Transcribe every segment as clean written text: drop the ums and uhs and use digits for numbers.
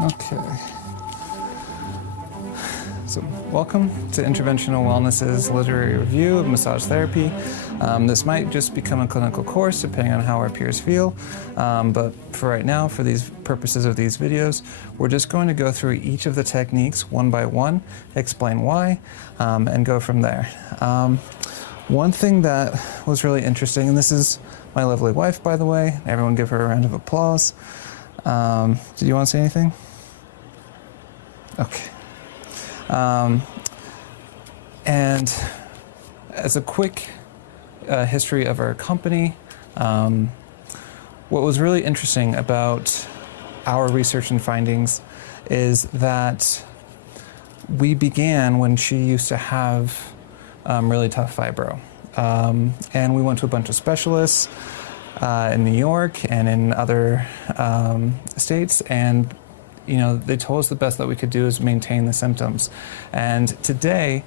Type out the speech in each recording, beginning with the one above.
Okay. So welcome to Interventional Wellness's literary review of massage therapy. This might just become a clinical course depending on how our peers feel, but for right now, for these purposes of these videos, we're just going to go through each of the techniques one by one, explain why, and go from there. One thing that was really interesting, and this is my lovely wife, by the way. Everyone give her a round of applause. Did you want to say anything? Okay. And as a quick history of our company, what was really interesting about our research and findings is that we began when she used to have really tough fibro. And we went to a bunch of specialists in New York and in other states, and they told us the best that we could do is maintain the symptoms. And today,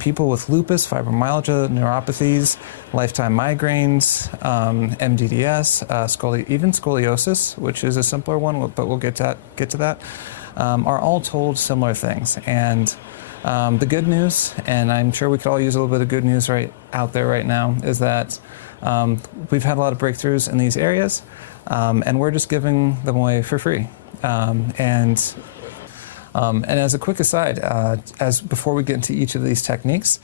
people with lupus, fibromyalgia, neuropathies, lifetime migraines, MDDS, even scoliosis, which is a simpler one, but we'll get to that, are all told similar things. And the good news, and I'm sure we could all use a little bit of good news right out there right now, is that we've had a lot of breakthroughs in these areas, and we're just giving them away for free. And as a quick aside, before we get into each of these techniques,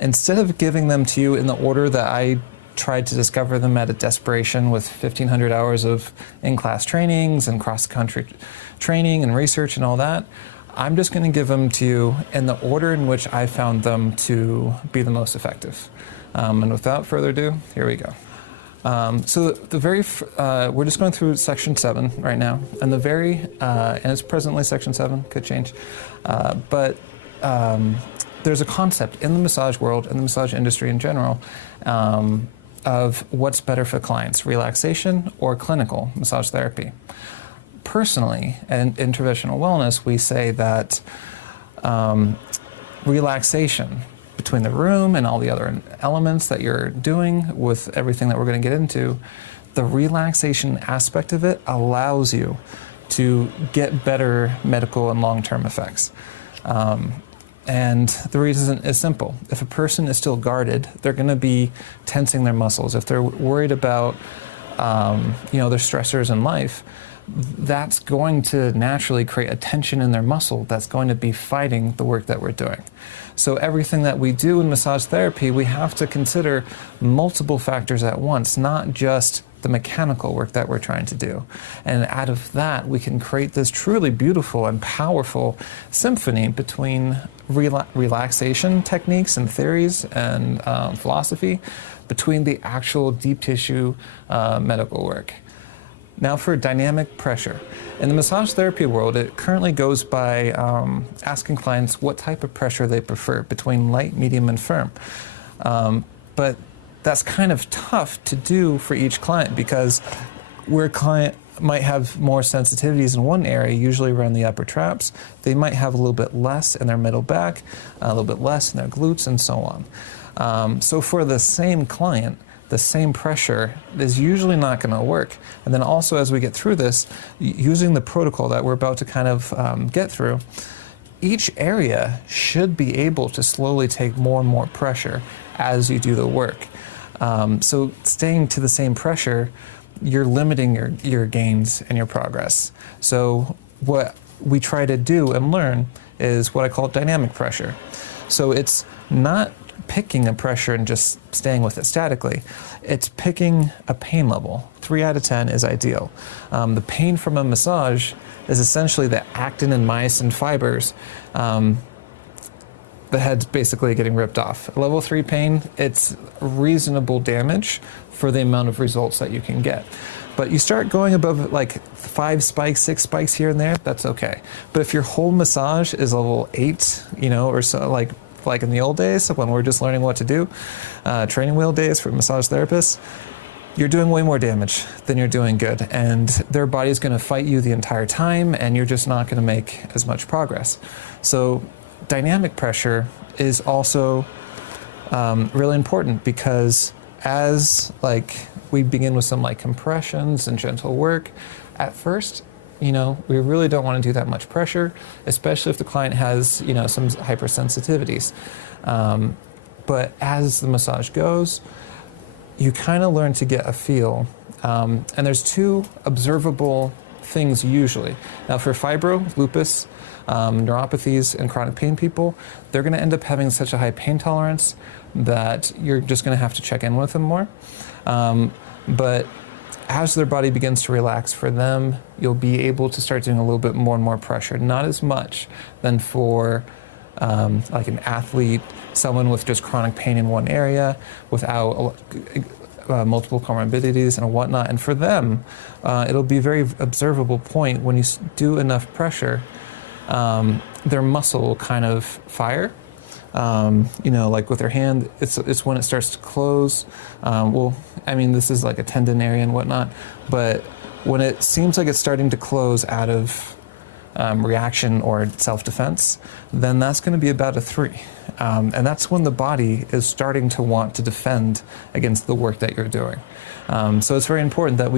instead of giving them to you in the order that I tried to discover them at a desperation with 1,500 hours of in-class trainings and cross-country training and research and all that, I'm just going to give them to you in the order in which I found them to be the most effective. And without further ado, here we go. So we're just going through section 7 right now, and and it's presently section 7, could change, but there's a concept in the massage world and the massage industry in general of what's better for clients, relaxation or clinical massage therapy. Personally, in interventional wellness, we say that relaxation between the room and all the other elements that you're doing with everything that we're going to get into, the relaxation aspect of it allows you to get better medical and long-term effects. And the reason is simple. If a person is still guarded, they're going to be tensing their muscles. If they're worried about their stressors in life, that's going to naturally create a tension in their muscle that's going to be fighting the work that we're doing. So everything that we do in massage therapy, we have to consider multiple factors at once, not just the mechanical work that we're trying to do. And out of that, we can create this truly beautiful and powerful symphony between relaxation techniques and theories and philosophy, between the actual deep tissue medical work. Now for dynamic pressure. In the massage therapy world, it currently goes by asking clients what type of pressure they prefer between light, medium, and firm. But that's kind of tough to do for each client, because where a client might have more sensitivities in one area, usually around the upper traps, they might have a little bit less in their middle back, a little bit less in their glutes, and so on. So for the same client, the same pressure is usually not going to work. And then also, as we get through this, using the protocol that we're about to kind of get through, each area should be able to slowly take more and more pressure as you do the work. So staying to the same pressure, you're limiting your gains and your progress. So what we try to do and learn is what I call dynamic pressure. So it's not picking a pressure and just staying with it statically. It's picking a pain level. 3 out of 10 is ideal. The pain from a massage is essentially the actin and myosin fibers. The head's basically getting ripped off. Level 3 pain, it's reasonable damage for the amount of results that you can get. But you start going above like 5 spikes, 6 spikes here and there, that's okay. But if your whole massage is level 8, or so, like in the old days when we're just learning what to do, training wheel days for massage therapists, you're doing way more damage than you're doing good, and their body's going to fight you the entire time, and you're just not going to make as much progress. So dynamic pressure is also really important, because as we begin with some compressions and gentle work, at first we really don't want to do that much pressure, especially if the client has, some hypersensitivities. But as the massage goes, you kind of learn to get a feel. And there's two observable things usually. Now for fibro, lupus, neuropathies, and chronic pain people, they're going to end up having such a high pain tolerance that you're just going to have to check in with them more. But as their body begins to relax, for them, you'll be able to start doing a little bit more and more pressure. Not as much than for like an athlete, someone with just chronic pain in one area without multiple comorbidities and whatnot. And for them, it'll be a very observable point when you do enough pressure, their muscle will kind of fire. Like with their hand, it's when it starts to close. This is like a tendon area and whatnot, but when it seems like it's starting to close out of reaction or self-defense, then that's going to be about a 3. And that's when the body is starting to want to defend against the work that you're doing. So it's very important that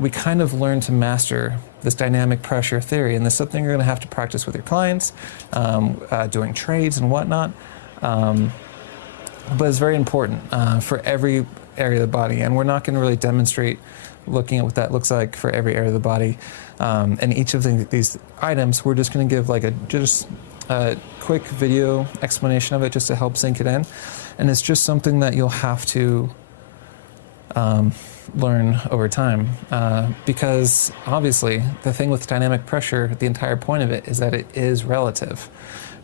we kind of learn to master this dynamic pressure theory. And this is something you're going to have to practice with your clients, doing trades and whatnot. But it's very important for every area of the body. And we're not going to really demonstrate looking at what that looks like for every area of the body. And each of these items, we're just going to give like a quick video explanation of it just to help sink it in. And it's just something that you'll have to learn over time, because obviously the thing with dynamic pressure, the entire point of it is that it is relative,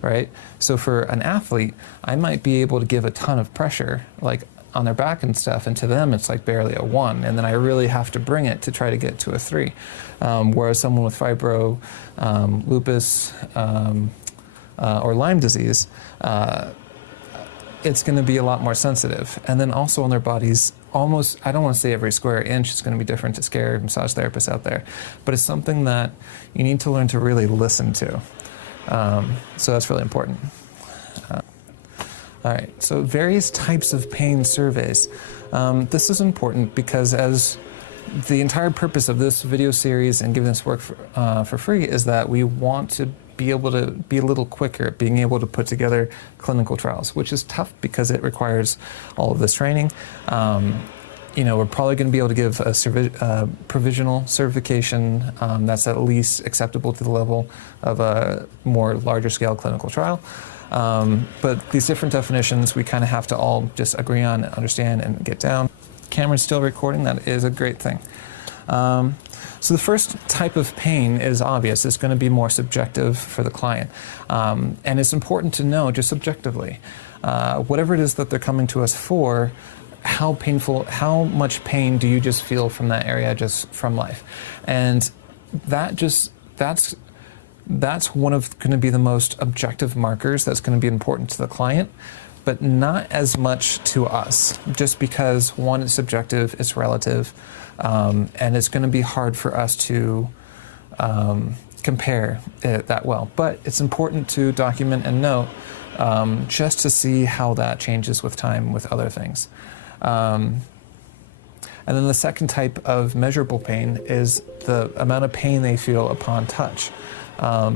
right? So for an athlete, I might be able to give a ton of pressure, like on their back and stuff, and to them it's like barely a 1, and then I really have to bring it to try to get to a 3. Whereas someone with fibro, lupus, or Lyme disease, it's going to be a lot more sensitive. And then also on their bodies, almost, I don't want to say every square inch is going to be different to scare massage therapists out there, but it's something that you need to learn to really listen to. So that's really important. All right, so various types of pain surveys. This is important because as the entire purpose of this video series and giving this work for free is that we want to be able to be a little quicker at being able to put together clinical trials, which is tough because it requires all of this training. We're probably going to be able to give a provisional certification that's at least acceptable to the level of a more larger scale clinical trial. But these different definitions, we kind of have to all just agree on, understand, and get down. Camera's still recording, that is a great thing. So the first type of pain is obvious. It's going to be more subjective for the client. And it's important to know, just subjectively, whatever it is that they're coming to us for, how much pain do you just feel from that area, just from life? And that's one of going to be the most objective markers that's going to be important to the client, but not as much to us, just because one, it's subjective, it's relative, and it's going to be hard for us to compare it that well. But it's important to document and note just to see how that changes with time with other things. And then the second type of measurable pain is the amount of pain they feel upon touch. I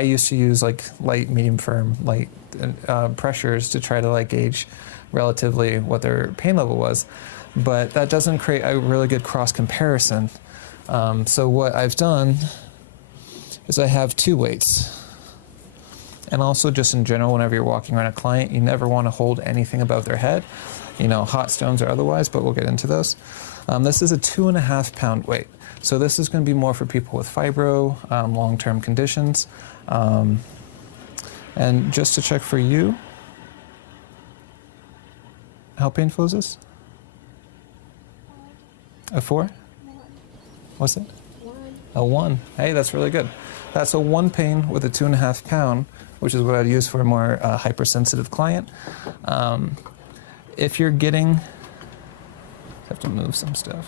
used to use like light, medium, firm, light pressures to try to gauge relatively what their pain level was, but that doesn't create a really good cross comparison. So what I've done is I have 2 weights. And also just in general, whenever you're walking around a client, you never want to hold anything above their head, hot stones or otherwise, but we'll get into those. This is a 2.5 pound weight. So this is going to be more for people with fibro, long-term conditions. And just to check for you, how painful is this? A 4? What's it? 1. A 1. Hey, that's really good. That's a 1 pain with a 2.5 pound, which is what I'd use for a more hypersensitive client. If you're getting, I have to move some stuff.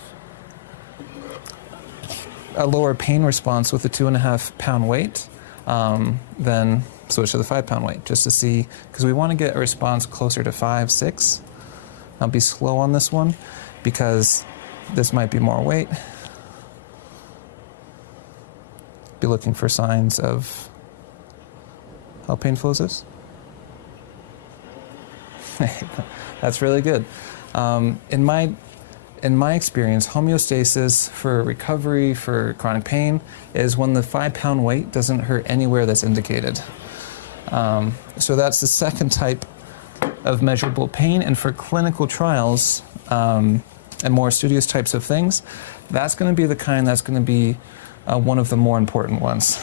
A lower pain response with a 2.5 pound weight, then switch to the 5 pound weight just to see, because we want to get a response closer to 5, 6. I'll be slow on this one because this might be more weight. be looking for signs of, how painful is this? That's really good. In my experience, homeostasis for recovery for chronic pain is when the 5-pound weight doesn't hurt anywhere that's indicated. So that's the second type of measurable pain. And for clinical trials and more studious types of things, that's going to be the kind that's going to be one of the more important ones.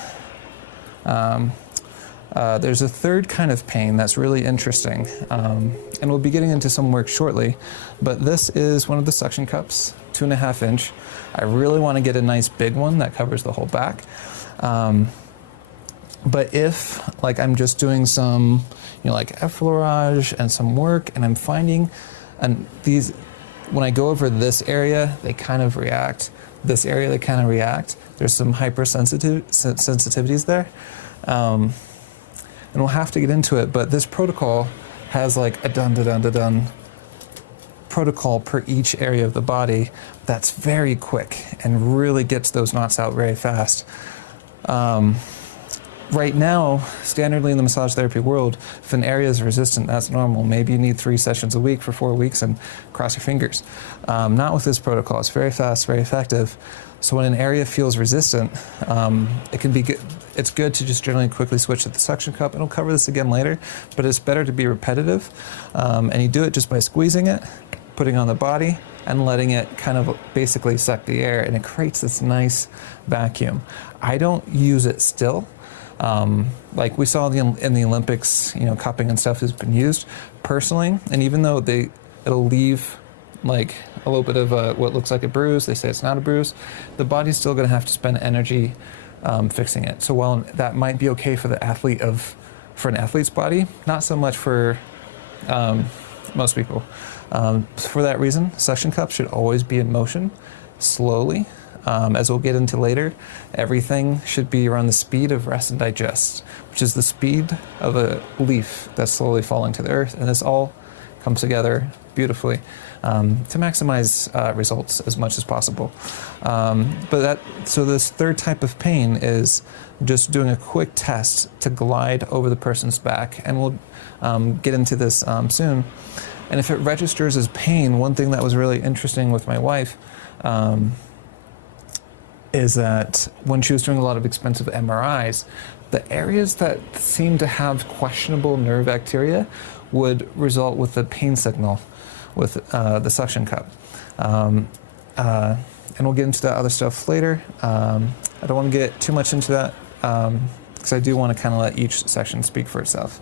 There's a third kind of pain that's really interesting, and we'll be getting into some work shortly, but this is one of the suction cups, 2.5 inch. I really want to get a nice big one that covers the whole back. But if, like, I'm just doing some, like effleurage and some work, and I'm finding, and these, when I go over this area, they kind of react. This area, they kind of react. There's some sensitivities there. And we'll have to get into it, but this protocol has like a dun protocol per each area of the body that's very quick and really gets those knots out very fast. Right now, standardly in the massage therapy world, if an area is resistant, that's normal. Maybe you need 3 sessions a week for 4 weeks and cross your fingers. Not with this protocol. It's very fast, very effective. So when an area feels resistant, it can be good. It's good to just generally quickly switch to the suction cup. And we'll cover this again later, but it's better to be repetitive. And you do it just by squeezing it, putting it on the body, and letting it kind of basically suck the air, and it creates this nice vacuum. I don't use it still. Like we saw in the Olympics, cupping and stuff has been used personally. And even though it'll leave like a little bit of what looks like a bruise, they say it's not a bruise, the body's still going to have to spend energy fixing it. So while that might be okay for for an athlete's body, not so much for most people. For that reason, suction cups should always be in motion, slowly. As we'll get into later, everything should be around the speed of rest and digest, which is the speed of a leaf that's slowly falling to the earth. And this all comes together beautifully to maximize results as much as possible. So this third type of pain is just doing a quick test to glide over the person's back. And we'll get into this soon. And if it registers as pain, one thing that was really interesting with my wife is that when she was doing a lot of expensive MRIs, the areas that seemed to have questionable nerve bacteria would result with a pain signal with the suction cup. And we'll get into that other stuff later. I don't want to get too much into that because I do want to kind of let each section speak for itself.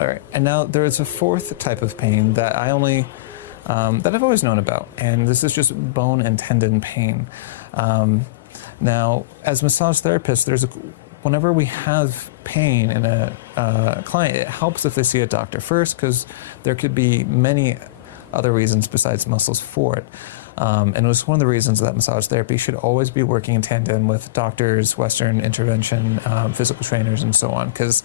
All right, and now there is a fourth type of pain that that I've always known about, and this is just bone and tendon pain. Now, as massage therapists, whenever we have pain in a client, it helps if they see a doctor first, because there could be many other reasons besides muscles for it. And it was one of the reasons that massage therapy should always be working in tandem with doctors, Western intervention, physical trainers, and so on, because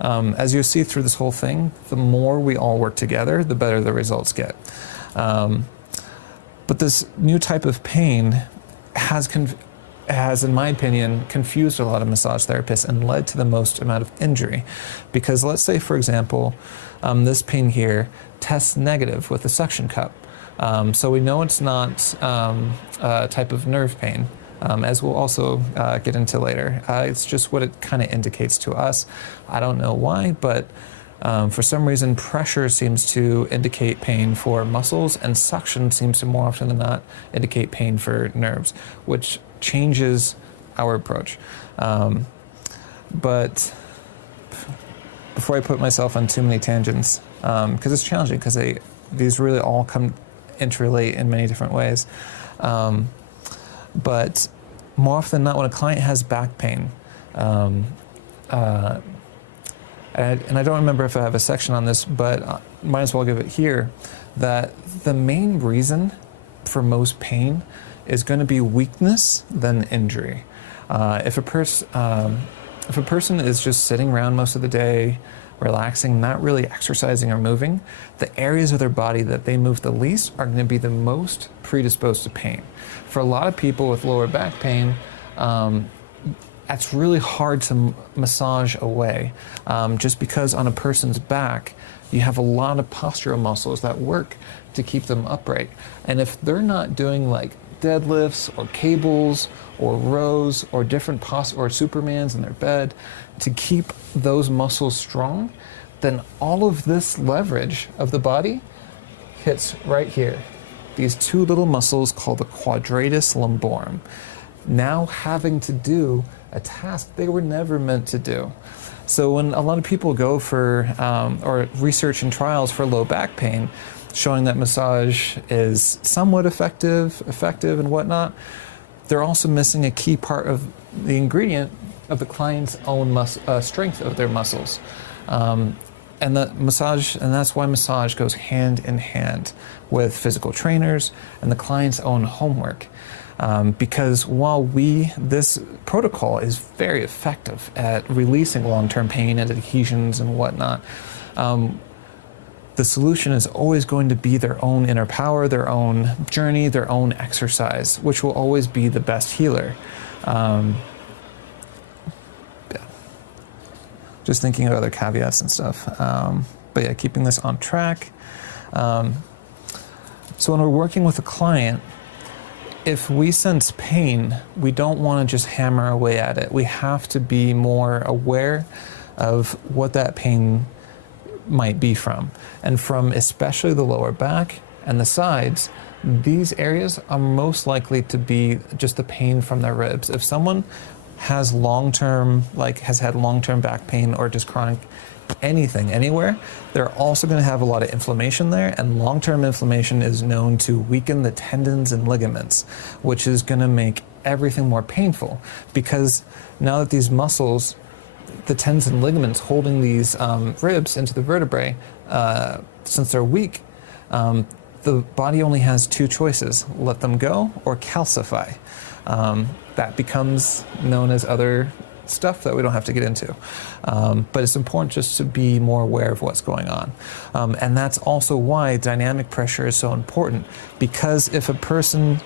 as you see through this whole thing, the more we all work together, the better the results get. But this new type of pain has, in my opinion, confused a lot of massage therapists and led to the most amount of injury. Because let's say, for example, this pain here tests negative with a suction cup. So we know it's not a type of nerve pain, as we'll also get into later. It's just what it kind of indicates to us. I don't know why, but for some reason, pressure seems to indicate pain for muscles, and suction seems to more often than not indicate pain for nerves, which changes our approach. But before I put myself on too many tangents, because it's challenging, because these really all interrelate in many different ways. But more often than not, when a client has back pain, and I don't remember if I have a section on this, but might as well give it here, that the main reason for most pain is going to be weakness than injury. If a person is just sitting around most of the day, relaxing, not really exercising or moving, the areas of their body that they move the least are going to be the most predisposed to pain. For a lot of people with lower back pain, that's really hard to massage away, just because on a person's back, you have a lot of postural muscles that work to keep them upright. And if they're not doing like deadlifts or cables or rows or different or Supermans in their bed to keep those muscles strong, then all of this leverage of the body hits right here. These two little muscles called the quadratus lumborum, now having to do a task they were never meant to do. So when a lot of people go for, or research and trials for low back pain, showing that massage is somewhat effective and whatnot, they're also missing a key part of the ingredient of the client's own strength of their muscles. And that's why massage goes hand in hand with physical trainers and the client's own homework. Because while this protocol is very effective at releasing long-term pain and adhesions and whatnot, the solution is always going to be their own inner power, their own journey, their own exercise, which will always be the best healer. Just thinking of other caveats and stuff. But yeah, keeping this on track. So when we're working with a client, if we sense pain, we don't want to just hammer away at it. We have to be more aware of what that pain might be from. And from especially the lower back and the sides, these areas are most likely to be just the pain from their ribs. If someone has has had long-term back pain or just chronic anything anywhere, they're also going to have a lot of inflammation there, and long-term inflammation is known to weaken the tendons and ligaments, which is going to make everything more painful, because now that these muscles, the tendons and ligaments holding these ribs into the vertebrae, since they're weak, the body only has two choices: let them go or calcify. That becomes known as other stuff that we don't have to get into. But it's important just to be more aware of what's going on. And that's also why dynamic pressure is so important, because if a person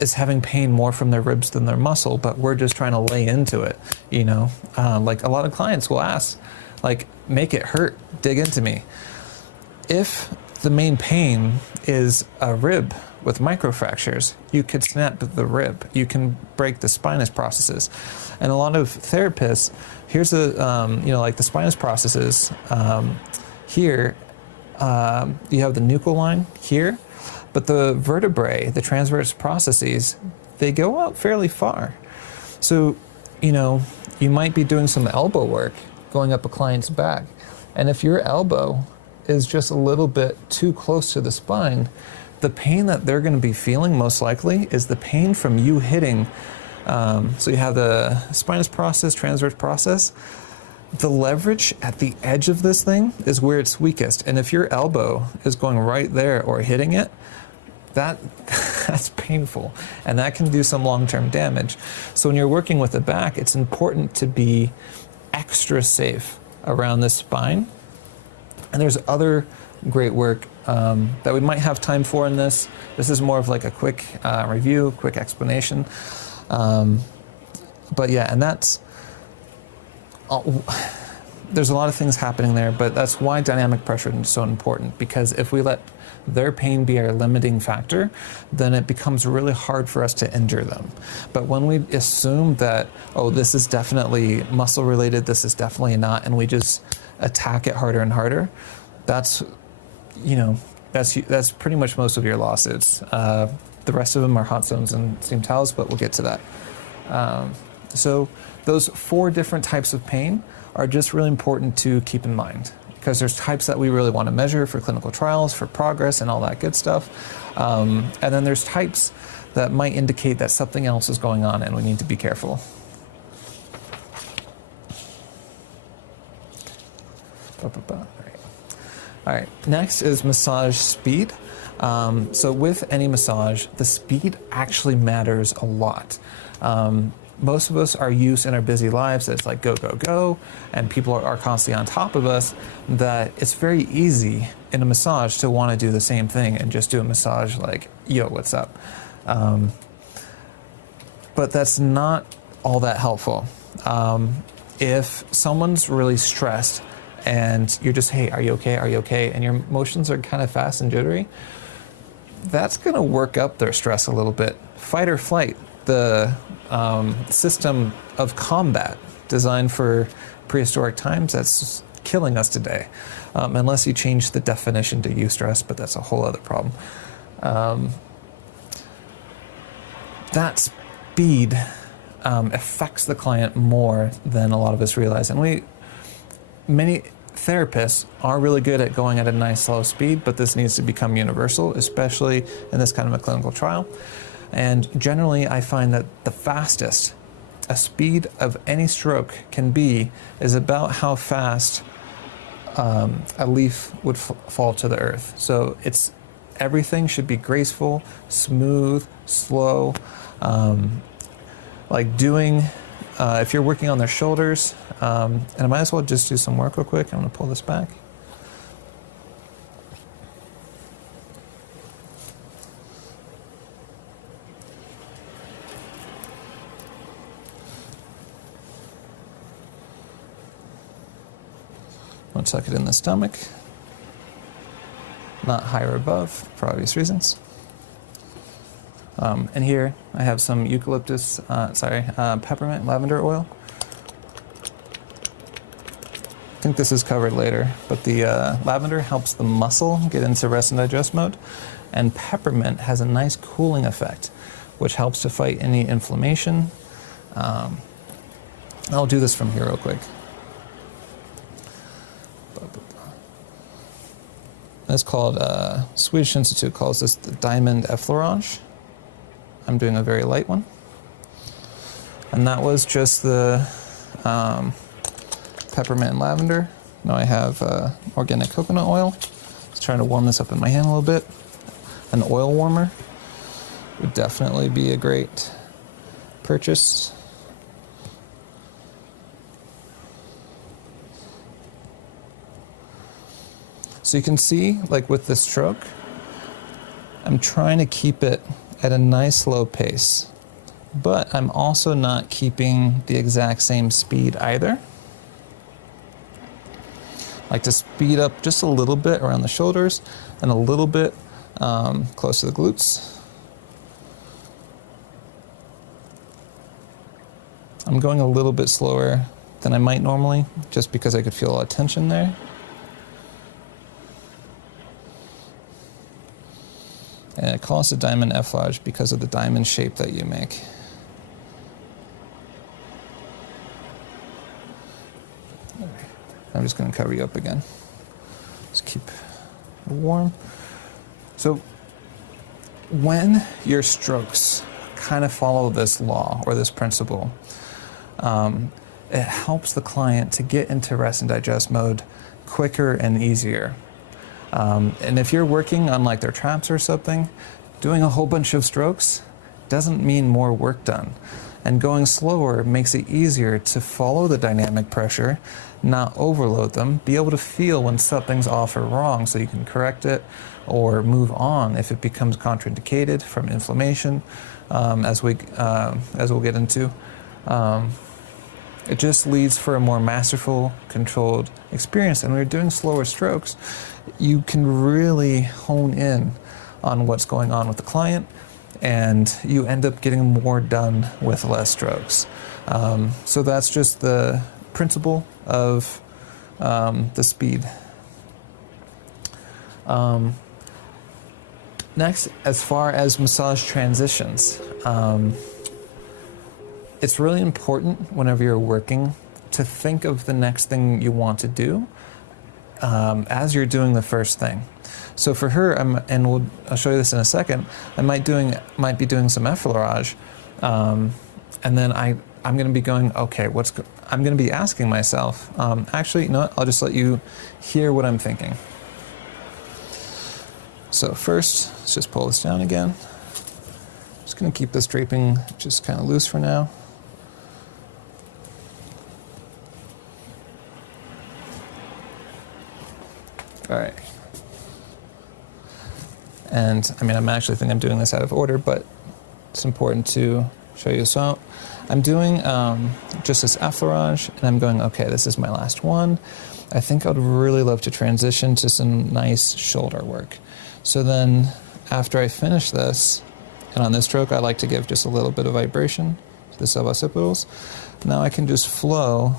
is having pain more from their ribs than their muscle, but we're just trying to lay into it, like a lot of clients will ask, like, make it hurt, dig into me. If the main pain is a rib with microfractures, you could snap the rib, you can break the spinous processes. And a lot of therapists, here's like the spinous processes, here, you have the nuchal line here, but the vertebrae, the transverse processes, they go out fairly far. So, you might be doing some elbow work going up a client's back, and if your elbow is just a little bit too close to the spine, the pain that they're going to be feeling most likely is the pain from you hitting. So you have the spinous process, transverse process. The leverage at the edge of this thing is where it's weakest. And if your elbow is going right there or hitting it, that's painful. And that can do some long-term damage. So when you're working with the back, it's important to be extra safe around the spine. And there's other great work that we might have time for in this. This is more of like a quick review, quick explanation. But yeah, and there's a lot of things happening there, but that's why dynamic pressure is so important, because if we let their pain be our limiting factor, then it becomes really hard for us to injure them. But when we assume that, oh, this is definitely muscle related, this is definitely not, and we just attack it harder and harder, that's pretty much most of your lawsuits. The rest of them are hot zones and steam towels, but we'll get to that. So those 4 different types of pain are just really important to keep in mind, because there's types that we really want to measure for clinical trials, for progress and all that good stuff. And then there's types that might indicate that something else is going on and we need to be careful. All right, next is massage speed. So with any massage, the speed actually matters a lot. most of us are used in our busy lives that it's like go, go, go, and people are constantly on top of us, that it's very easy in a massage to want to do the same thing and just do a massage like, yo, what's up? But that's not all that helpful. If someone's really stressed and you're just, hey, are you okay? Are you okay? And your motions are kind of fast and jittery, that's gonna work up their stress a little bit. Fight or flight, the system of combat designed for prehistoric times, that's killing us today. Unless you change the definition to eustress, but that's a whole other problem. That speed affects the client more than a lot of us realize. And many therapists are really good at going at a nice slow speed, but this needs to become universal, especially in this kind of a clinical trial. And generally, I find that the fastest a speed of any stroke can be is about how fast a leaf would fall to the earth. So everything should be graceful, smooth, slow. Like doing, if you're working on their shoulders, and I might as well just do some work real quick. I'm gonna pull this back. I'll tuck it in the stomach, not higher above for obvious reasons. And here I have some peppermint lavender oil. I think this is covered later, but the lavender helps the muscle get into rest and digest mode, and peppermint has a nice cooling effect, which helps to fight any inflammation. I'll do this from here real quick. It's called, Swedish Institute calls this the diamond effleurage. I'm doing a very light one. And that was just the peppermint and lavender. Now I have organic coconut oil. Just trying to warm this up in my hand a little bit. An oil warmer would definitely be a great purchase. So you can see, like with this stroke, I'm trying to keep it at a nice slow pace, but I'm also not keeping the exact same speed either. I like to speed up just a little bit around the shoulders and a little bit close to the glutes. I'm going a little bit slower than I might normally, just because I could feel a lot of tension there. And it calls it diamond effleurage because of the diamond shape that you make. I'm just going to cover you up again. Just keep it warm. So when your strokes kind of follow this law or this principle, it helps the client to get into rest and digest mode quicker and easier. And if you're working on like their traps or something, doing a whole bunch of strokes doesn't mean more work done. And going slower makes it easier to follow the dynamic pressure, not overload them, be able to feel when something's off or wrong so you can correct it or move on if it becomes contraindicated from inflammation, as we'll get into. It just leads for a more masterful, controlled experience. And when you're doing slower strokes, you can really hone in on what's going on with the client, and you end up getting more done with less strokes. So that's just the principle of the speed. Next, as far as massage transitions, it's really important whenever you're working to think of the next thing you want to do as you're doing the first thing. So for her, I'll show you this in a second, I might be doing some effleurage, and then I'm going to be going, okay, I'm going to be asking myself, actually, you know what, I'll just let you hear what I'm thinking. So first, let's just pull this down again. Just going to keep this draping just kind of loose for now. And I mean, I'm actually think I'm doing this out of order, but it's important to show you. So I'm doing just this effleurage, and I'm going, okay, this is my last one. I think I'd really love to transition to some nice shoulder work. So then after I finish this, and on this stroke, I like to give just a little bit of vibration to the suboccipitals. Now I can just flow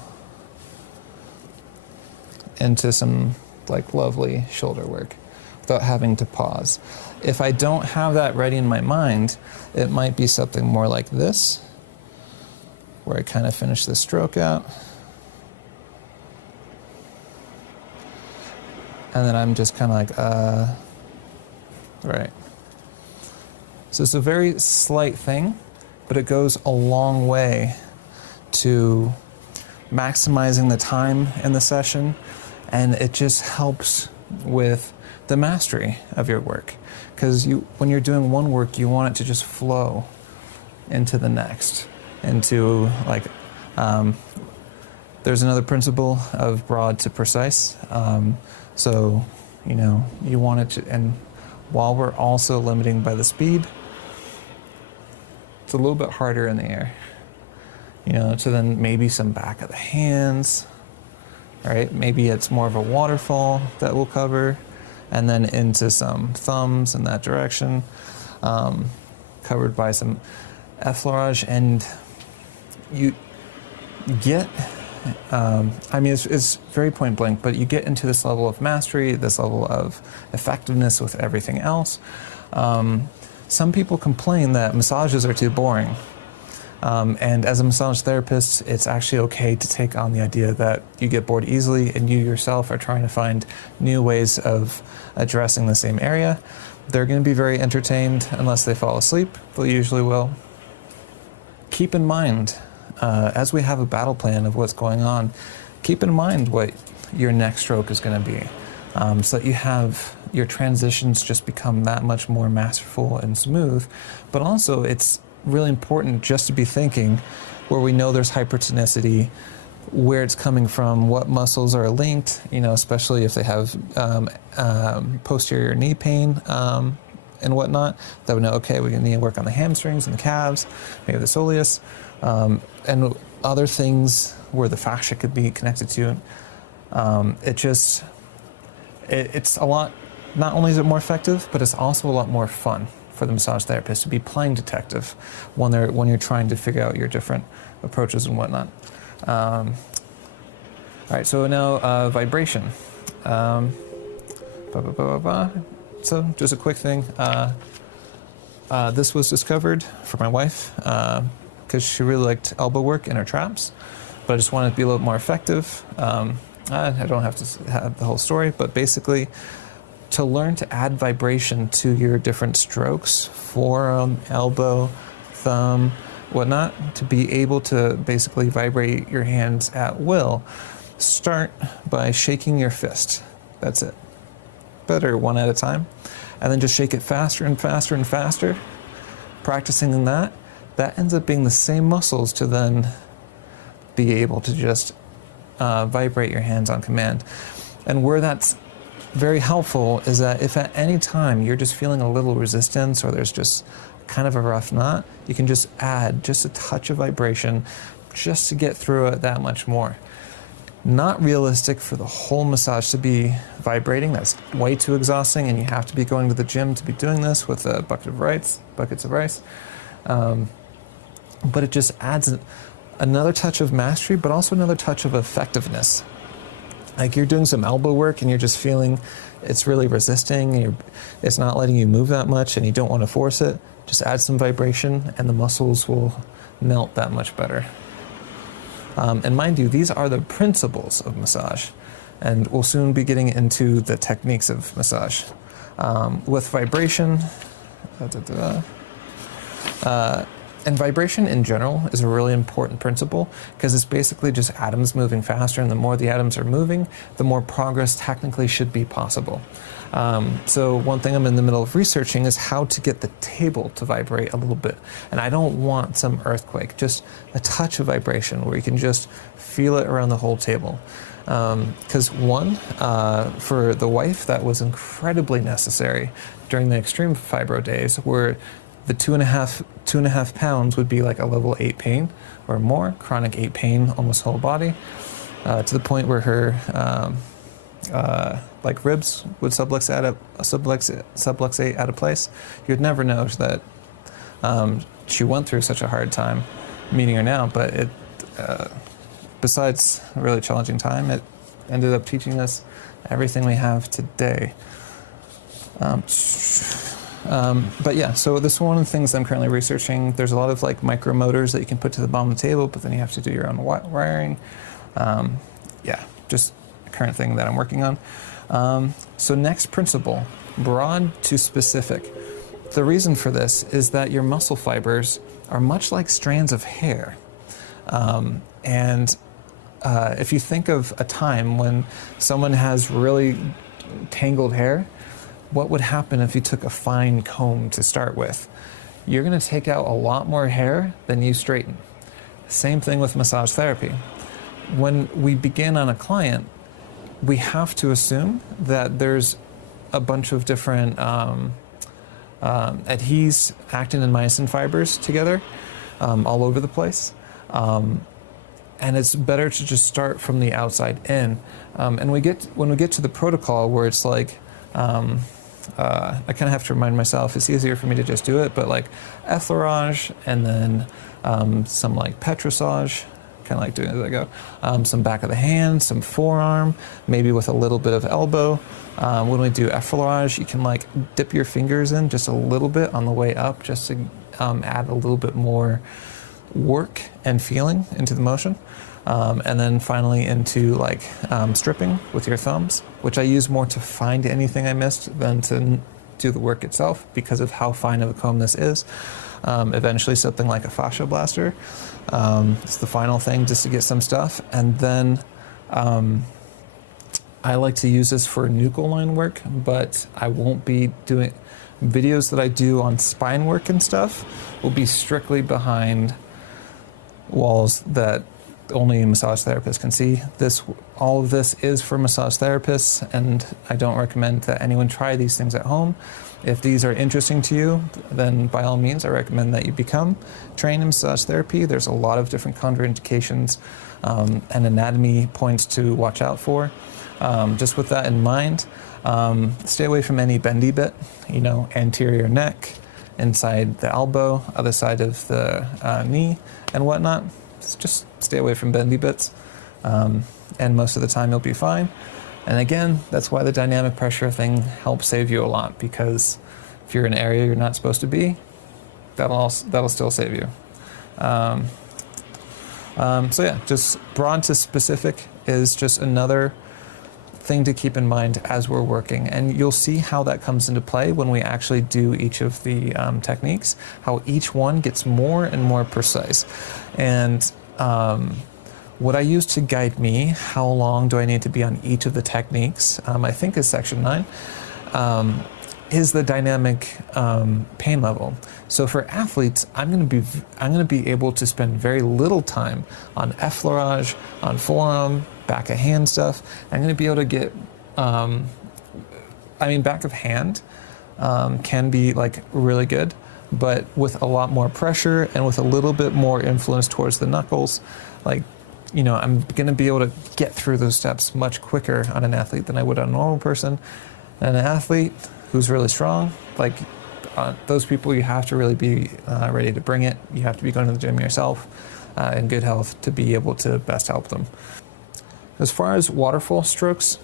into some like lovely shoulder work without having to pause. If I don't have that ready in my mind, it might be something more like this, where I kind of finish the stroke out. And then I'm just kind of like, right. So it's a very slight thing, but it goes a long way to maximizing the time in the session, and it just helps with the mastery of your work. Because when you're doing one work, you want it to just flow into the next, into like, there's another principle of broad to precise. So, you know, you want it to, and while we're also limiting by the speed, it's a little bit harder in the air. You know, so then maybe some back of the hands, right? Maybe it's more of a waterfall that we'll cover, and then into some thumbs in that direction, covered by some effleurage, and you get, I mean, it's very point blank, but you get into this level of mastery, this level of effectiveness with everything else. Some people complain that massages are too boring. And as a massage therapist, it's actually okay to take on the idea that you get bored easily and you yourself are trying to find new ways of addressing the same area. They're going to be very entertained unless they fall asleep. They usually will. Keep in mind, as we have a battle plan of what's going on, keep in mind what your next stroke is going to be, so that you have your transitions just become that much more masterful and smooth. But also, it's really important just to be thinking where we know there's hypertonicity, where it's coming from, what muscles are linked, you know, especially if they have posterior knee pain and whatnot, that we know, okay, we need to work on the hamstrings and the calves, maybe the soleus, and other things where the fascia could be connected to. It's a lot, not only is it more effective, but it's also a lot more fun for the massage therapist to be playing detective when you're trying to figure out your different approaches and whatnot. All right, so now vibration. So just a quick thing. This was discovered for my wife because she really liked elbow work in her traps, but I just wanted to be a little more effective. I don't have to have the whole story, but basically, to learn to add vibration to your different strokes, forearm, elbow, thumb, whatnot, to be able to basically vibrate your hands at will, start by shaking your fist. That's it. Better one at a time. And then just shake it faster and faster and faster. Practicing that ends up being the same muscles to then be able to just vibrate your hands on command. And where that's very helpful is that if at any time you're just feeling a little resistance or there's just kind of a rough knot, you can just add just a touch of vibration just to get through it that much more. Not realistic for the whole massage to be vibrating. That's way too exhausting, and you have to be going to the gym to be doing this with a buckets of rice. But it just adds another touch of mastery, but also another touch of effectiveness. Like you're doing some elbow work and you're just feeling it's really resisting, it's not letting you move that much and you don't want to force it. Just add some vibration and the muscles will melt that much better. And mind you, these are the principles of massage, and we'll soon be getting into the techniques of massage. With vibration, and vibration in general is a really important principle because it's basically just atoms moving faster, and the more the atoms are moving, the more progress technically should be possible. So one thing I'm in the middle of researching is how to get the table to vibrate a little bit. And I don't want some earthquake, just a touch of vibration where you can just feel it around the whole table. Because one, for the wife, that was incredibly necessary during the extreme fibro days, where the 2.5 pounds would be like a level 8 pain or more, chronic 8 pain, almost whole body, to the point where her like ribs would subluxate out of place. You'd never know that she went through such a hard time meeting her now, but it, besides a really challenging time, it ended up teaching us everything we have today. But yeah, so this is one of the things I'm currently researching. There's a lot of like micro motors that you can put to the bottom of the table, but then you have to do your own wiring. Yeah, just a current thing that I'm working on. So next principle, broad to specific. The reason for this is that your muscle fibers are much like strands of hair. If you think of a time when someone has really tangled hair, what would happen if you took a fine comb to start with? You're going to take out a lot more hair than you straighten. Same thing with massage therapy. When we begin on a client, we have to assume that there's a bunch of different adhes, actin and myosin fibers together all over the place. And it's better to just start from the outside in. And when we get to the protocol where it's like, I kind of have to remind myself, it's easier for me to just do it, but like effleurage and then some like petrissage, kind of like doing it as I go. Some back of the hand, some forearm, maybe with a little bit of elbow. When we do effleurage, you can like dip your fingers in just a little bit on the way up, just to add a little bit more work and feeling into the motion. And then finally into like stripping with your thumbs, which I use more to find anything I missed than to do the work itself because of how fine of a comb this is. Eventually something like a fascia blaster. It's the final thing just to get some stuff. And then I like to use this for nuchal line work, but I won't be doing videos that I do on spine work and stuff will be strictly behind walls that only massage therapists can see. All of this is for massage therapists, and I don't recommend that anyone try these things at home. If these are interesting to you, then by all means, I recommend that you become trained in massage therapy. There's a lot of different contraindications and anatomy points to watch out for. Just with that in mind, stay away from any bendy bit, anterior neck, inside the elbow, other side of the knee, and whatnot. Just stay away from bendy bits, and most of the time you'll be fine. And again, that's why the dynamic pressure thing helps save you a lot, because if you're in an area you're not supposed to be, that'll still save you. So yeah, just broad to specific is just another thing to keep in mind as we're working, and you'll see how that comes into play when we actually do each of the techniques, how each one gets more and more precise. And what I use to guide me, how long do I need to be on each of the techniques, I think is section 9, is the dynamic pain level. So for athletes, I'm going to be able to spend very little time on effleurage, on forearm, back of hand stuff. I'm going to be able to get, back of hand can be like really good, but with a lot more pressure and with a little bit more influence towards the knuckles, I'm going to be able to get through those steps much quicker on an athlete than I would on a normal person. And an athlete who's really strong, those people, you have to really be ready to bring it. You have to be going to the gym yourself in good health to be able to best help them. As far as waterfall strokes,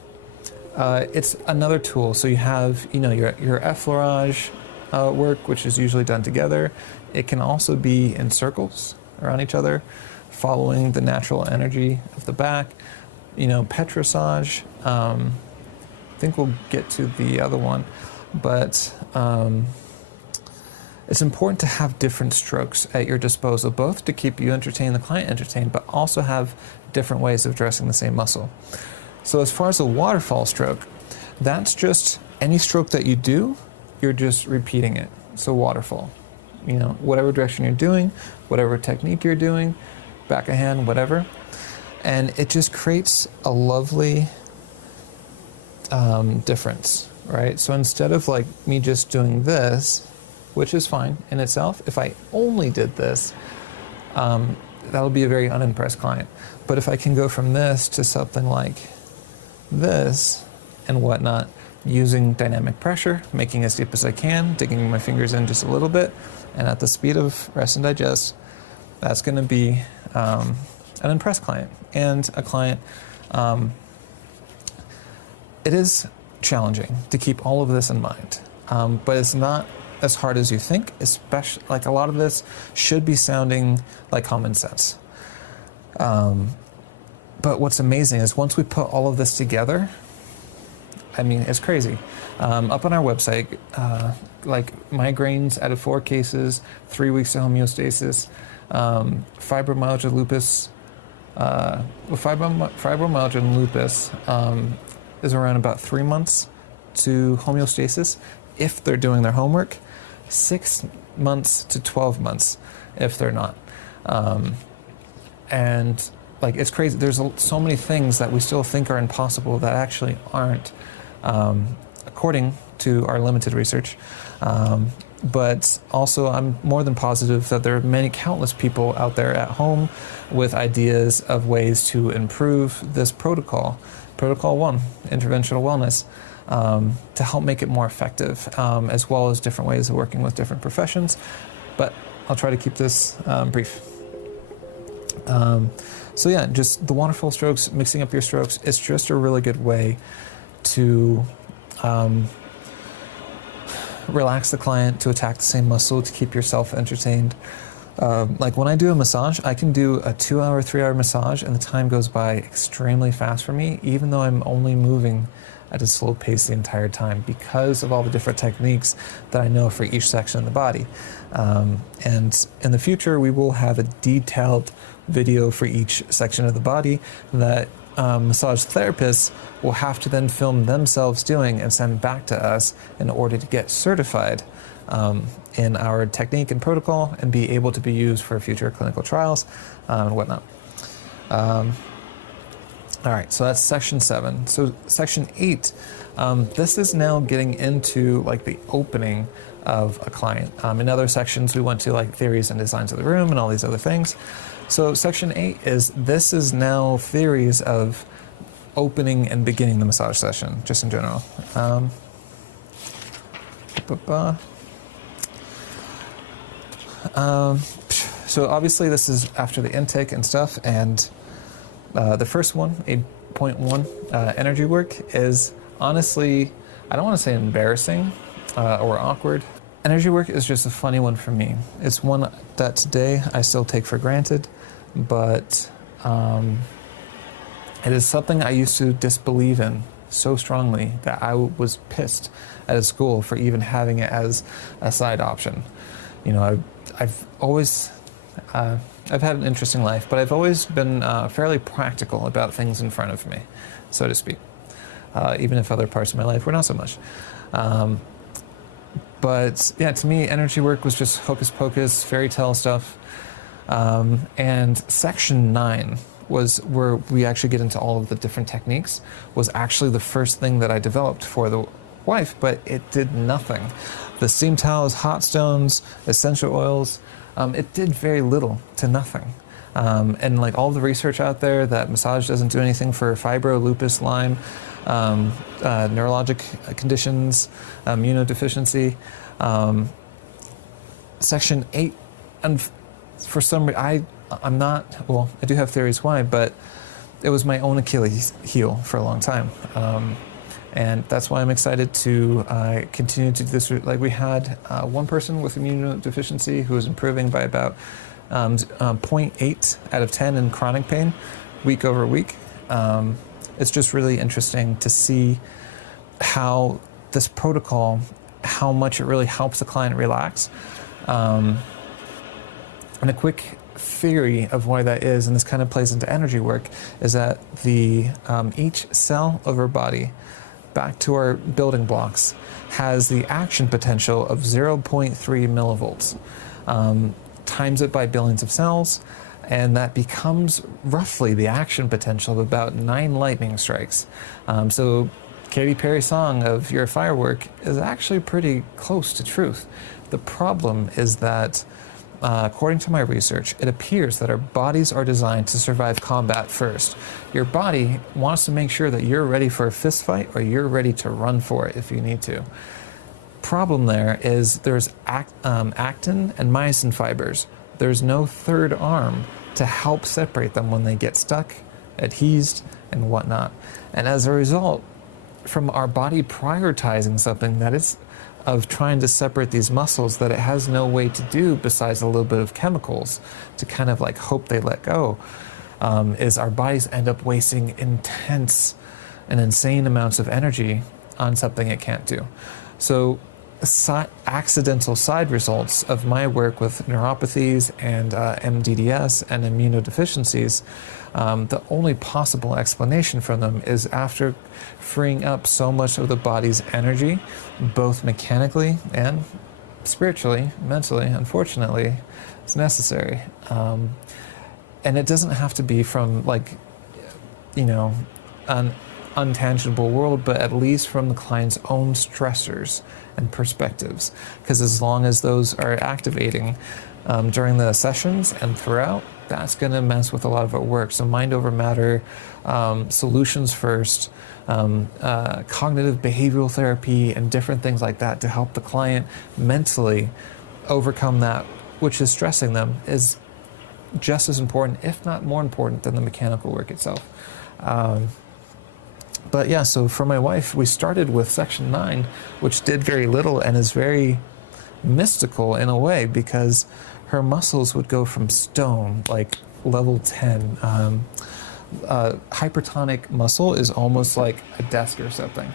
it's another tool. So you have, your effleurage work, which is usually done together. It can also be in circles around each other, following the natural energy of the back. Petrissage, I think we'll get to the other one, but it's important to have different strokes at your disposal, both to keep you entertained, the client entertained, but also have different ways of addressing the same muscle. So as far as a waterfall stroke, that's just any stroke that you do, you're just repeating it. So waterfall, whatever direction you're doing, whatever technique you're doing, back of hand, whatever. And it just creates a lovely difference, right? So instead of like me just doing this, which is fine in itself, if I only did this, that'll be a very unimpressed client. But if I can go from this to something like this and whatnot, using dynamic pressure, making as deep as I can, digging my fingers in just a little bit, and at the speed of rest and digest, that's going to be an impressed client. And a client, it is challenging to keep all of this in mind, but it's not as hard as you think, especially like a lot of this should be sounding like common sense. But what's amazing is once we put all of this together, I mean, it's crazy. Up on our website, like migraines out of 4 cases, 3 weeks to homeostasis, fibromyalgia, lupus, fibromyalgia and lupus is around about 3 months to homeostasis if they're doing their homework, 6 months to 12 months if they're not. And like, it's crazy. There's so many things that we still think are impossible that actually aren't, according to our limited research. But also I'm more than positive that there are many countless people out there at home with ideas of ways to improve this protocol. Protocol 1, interventional wellness, to help make it more effective, as well as different ways of working with different professions. But I'll try to keep this brief. So yeah, just the wonderful strokes, mixing up your strokes, it's just a really good way to relax the client, to attack the same muscle, to keep yourself entertained. Like when I do a massage, I can do a 2-hour, 3-hour massage and the time goes by extremely fast for me, even though I'm only moving at a slow pace the entire time because of all the different techniques that I know for each section of the body. And in the future, we will have a detailed video for each section of the body that massage therapists will have to then film themselves doing and send back to us in order to get certified in our technique and protocol and be able to be used for future clinical trials and whatnot. All right, so that's section 7. So section 8, this is now getting into like the opening of a client. In other sections, we went to like theories and designs of the room and all these other things. So section 8 this is now theories of opening and beginning the massage session, just in general. So obviously this is after the intake and stuff, and the first one, 8.1, energy work, is honestly, I don't want to say embarrassing or awkward. Energy work is just a funny one for me. It's one that today I still take for granted, but it is something I used to disbelieve in so strongly that I was pissed at a school for even having it as a side option. You know, I've always, I've had an interesting life, but I've always been fairly practical about things in front of me, so to speak, even if other parts of my life were not so much. But yeah, to me, energy work was just hocus pocus, fairy tale stuff. And section 9 was where we actually get into all of the different techniques, was actually the first thing that I developed for the wife, but it did nothing. The steam towels, hot stones, essential oils, it did very little to nothing. And like all the research out there that massage doesn't do anything for fibro, lupus, Lyme, neurologic conditions, immunodeficiency. Section 8, and for some reason, I'm not, well, I do have theories why, but it was my own Achilles heel for a long time. And that's why I'm excited to continue to do this. Like we had one person with immunodeficiency who was improving by about 0.8 out of 10 in chronic pain, week over week. It's just really interesting to see how this protocol, how much it really helps the client relax. And a quick theory of why that is, and this kind of plays into energy work, is that the each cell of our body, back to our building blocks, has the action potential of 0.3 millivolts. Times it by billions of cells, And that becomes roughly the action potential of about 9 lightning strikes. So Katy Perry's song of "You're a Firework" is actually pretty close to truth. The problem is that, according to my research, it appears that our bodies are designed to survive combat first. Your body wants to make sure that you're ready for a fist fight or you're ready to run for it if you need to. Problem there is there's actin and myosin fibers. There's no third arm to help separate them when they get stuck, adhesed, and whatnot. And as a result, from our body prioritizing something that is of trying to separate these muscles that it has no way to do besides a little bit of chemicals to kind of like hope they let go, is our bodies end up wasting intense and insane amounts of energy on something it can't do. So accidental side results of my work with neuropathies and MDDS and immunodeficiencies, the only possible explanation for them is after freeing up so much of the body's energy, both mechanically and spiritually, mentally, unfortunately, it's necessary. And it doesn't have to be from like, an untangible world, but at least from the client's own stressors and perspectives. Because as long as those are activating during the sessions and throughout, that's going to mess with a lot of our work. So mind over matter, solutions first, cognitive behavioral therapy, and different things like that to help the client mentally overcome that which is stressing them is just as important, if not more important, than the mechanical work itself. But yeah, so for my wife, we started with section 9, which did very little and is very mystical in a way because her muscles would go from stone, like level 10. Hypertonic muscle is almost like a desk or something,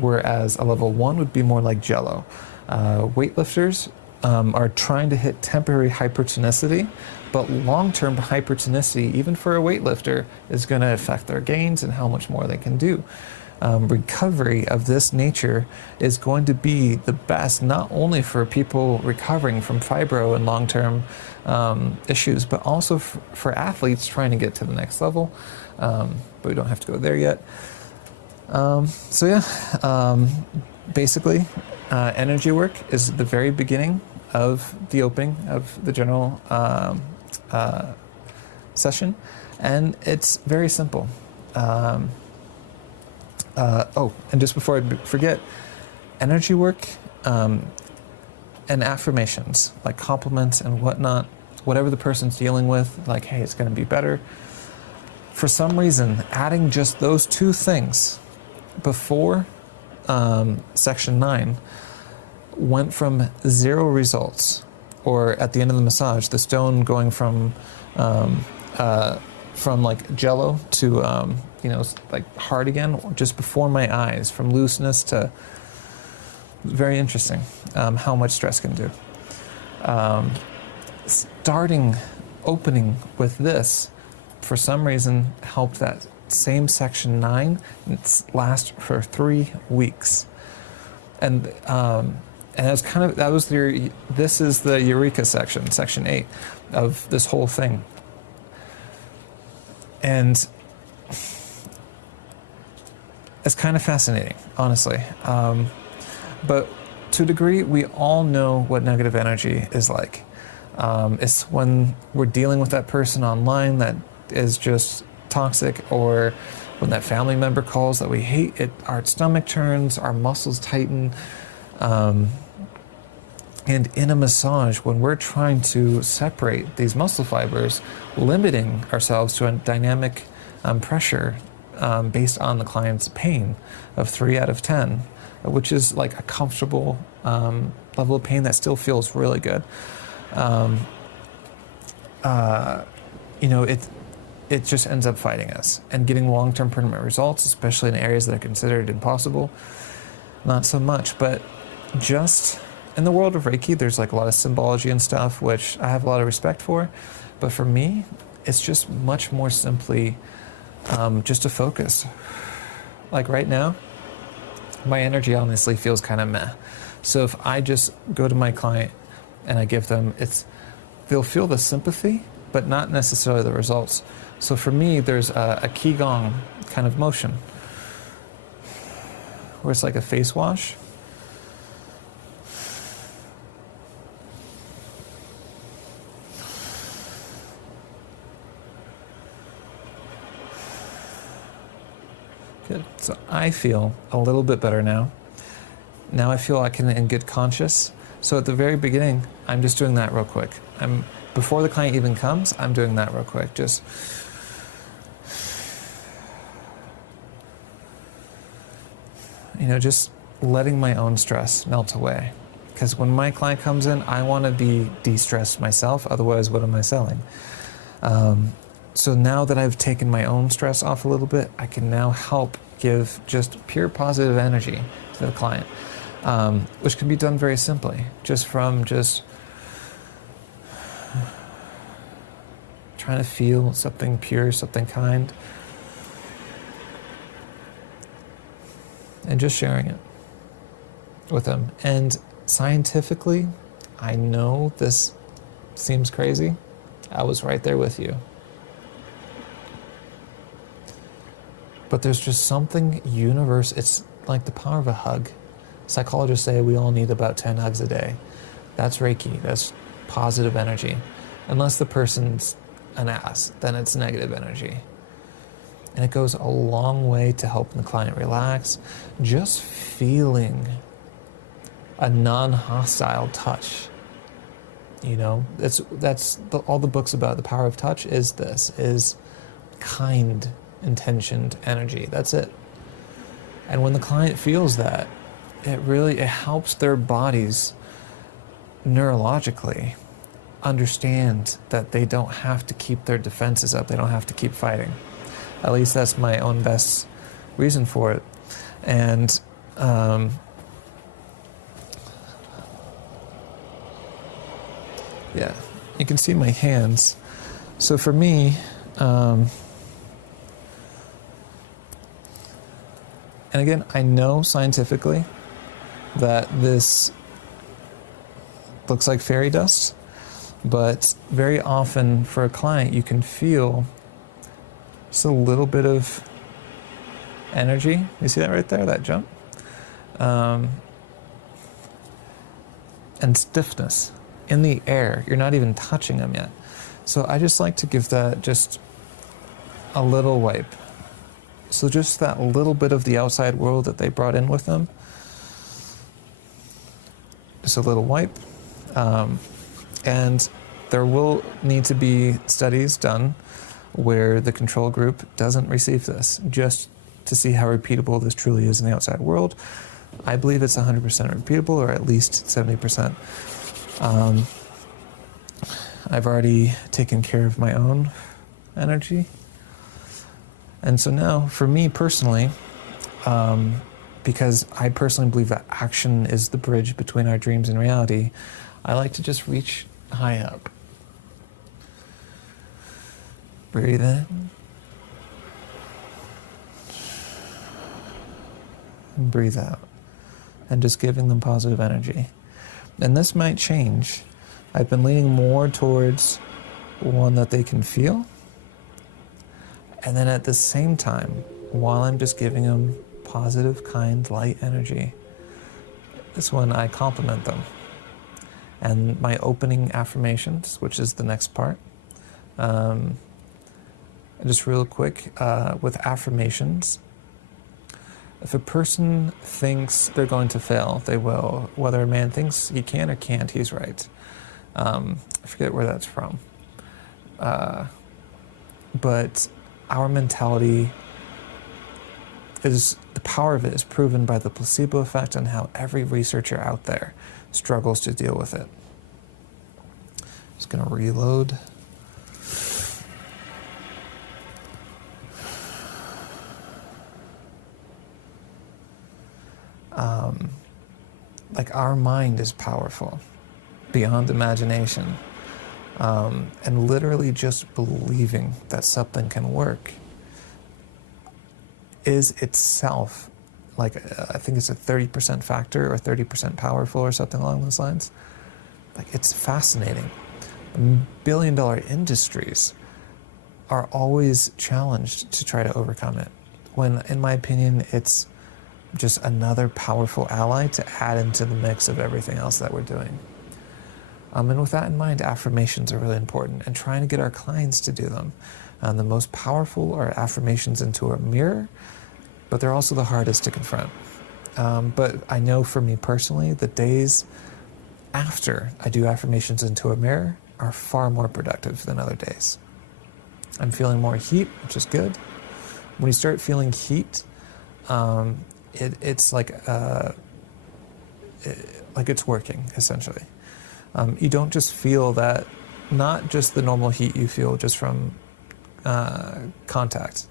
whereas a level 1 would be more like jello. Weightlifters are trying to hit temporary hypertonicity, but long-term hypertonicity, even for a weightlifter, is going to affect their gains and how much more they can do. Recovery of this nature is going to be the best, not only for people recovering from fibro and long-term issues, but also for athletes trying to get to the next level. But we don't have to go there yet. Basically, energy work is the very beginning of the opening of the general session, and it's very simple. And just before I forget, energy work and affirmations, like compliments and whatnot, whatever the person's dealing with, like, hey, it's going to be better. For some reason, adding just those 2 things before section 9 went from 0 results, or at the end of the massage, the stone going from like jello to like hard again, just before my eyes, from looseness to very interesting how much stress can do. Opening with this, for some reason, helped that same section 9 last for 3 weeks. And it's kind of, this is the Eureka section 8 of this whole thing. And it's kind of fascinating, honestly. But to a degree, we all know what negative energy is like. It's when we're dealing with that person online that is just toxic, or when that family member calls that we hate, our stomach turns, our muscles tighten. And in a massage, when we're trying to separate these muscle fibers, limiting ourselves to a dynamic pressure based on the client's pain of 3 out of 10, which is like a comfortable level of pain that still feels really good. It just ends up fighting us and getting long-term permanent results, especially in areas that are considered impossible. Not so much, but just in the world of Reiki, there's like a lot of symbology and stuff, which I have a lot of respect for. But for me, it's just much more simply just a focus. Like right now, my energy honestly feels kind of meh. So if I just go to my client and I give them, they'll feel the sympathy, but not necessarily the results. So for me, there's a qigong kind of motion where it's like a face wash. Good. So I feel a little bit better now. Now I feel I can in good conscious. So at the very beginning, I'm just doing that real quick. Before the client even comes, I'm doing that real quick. Just just letting my own stress melt away. Because when my client comes in, I want to be de-stressed myself. Otherwise, what am I selling? So now that I've taken my own stress off a little bit, I can now help give just pure positive energy to the client, which can be done very simply, just trying to feel something pure, something kind, and just sharing it with them. And scientifically, I know this seems crazy. I was right there with you. But there's just something universal. It's like the power of a hug. Psychologists say we all need about 10 hugs a day. That's Reiki. That's positive energy. Unless the person's an ass, then it's negative energy. And it goes a long way to helping the client relax. Just feeling a non-hostile touch. All the books about the power of touch is kind intentioned energy. That's it. And when the client feels that, it helps their bodies neurologically understand that they don't have to keep their defenses up. They don't have to keep fighting. At least that's my own best reason for it. And yeah, you can see my hands. So for me, and again, I know scientifically that this looks like fairy dust, but very often for a client, you can feel just a little bit of energy. You see that right there, that jump? And stiffness in the air. You're not even touching them yet. So I just like to give that just a little wipe. So just that little bit of the outside world that they brought in with them, just a little wipe. And there will need to be studies done where the control group doesn't receive this, just to see how repeatable this truly is in the outside world. I believe it's 100% repeatable, or at least 70%. I've already taken care of my own energy. And so now, for me personally, because I personally believe that action is the bridge between our dreams and reality, I like to just reach high up. Breathe in. And breathe out. And just giving them positive energy. And this might change. I've been leaning more towards one that they can feel. And then at the same time, while I'm just giving them positive, kind, light energy, this one I compliment them. And my opening affirmations, which is the next part. Just real quick, with affirmations, if a person thinks they're going to fail, they will. Whether a man thinks he can or can't, he's right. I forget where that's from. But our mentality the power of it is proven by the placebo effect and how every researcher out there struggles to deal with it. Just gonna reload. Like our mind is powerful beyond imagination. And literally just believing that something can work is itself, like I think it's a 30% factor or 30% powerful or something along those lines. Like it's fascinating. billion-dollar industries are always challenged to try to overcome it, when, in my opinion, it's just another powerful ally to add into the mix of everything else that we're doing. And with that in mind, affirmations are really important, and trying to get our clients to do them. The most powerful are affirmations into a mirror, but they're also the hardest to confront. But I know for me personally, the days after I do affirmations into a mirror are far more productive than other days. I'm feeling more heat, which is good. When you start feeling heat, it's like it's working, essentially. You don't just feel that, not just the normal heat you feel just from contact,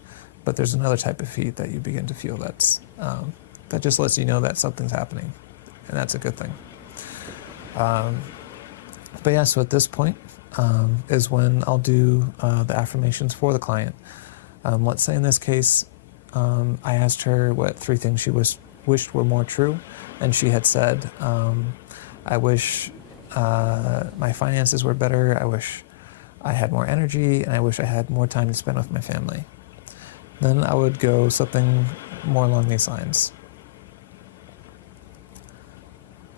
but there's another type of heat that you begin to feel that just lets you know that something's happening, and that's a good thing. But yeah, so at this point is when I'll do the affirmations for the client. Let's say in this case, I asked her what 3 things she wished were more true, and she had said, I wish my finances were better, I wish I had more energy, and I wish I had more time to spend with my family. Then I would go something more along these lines.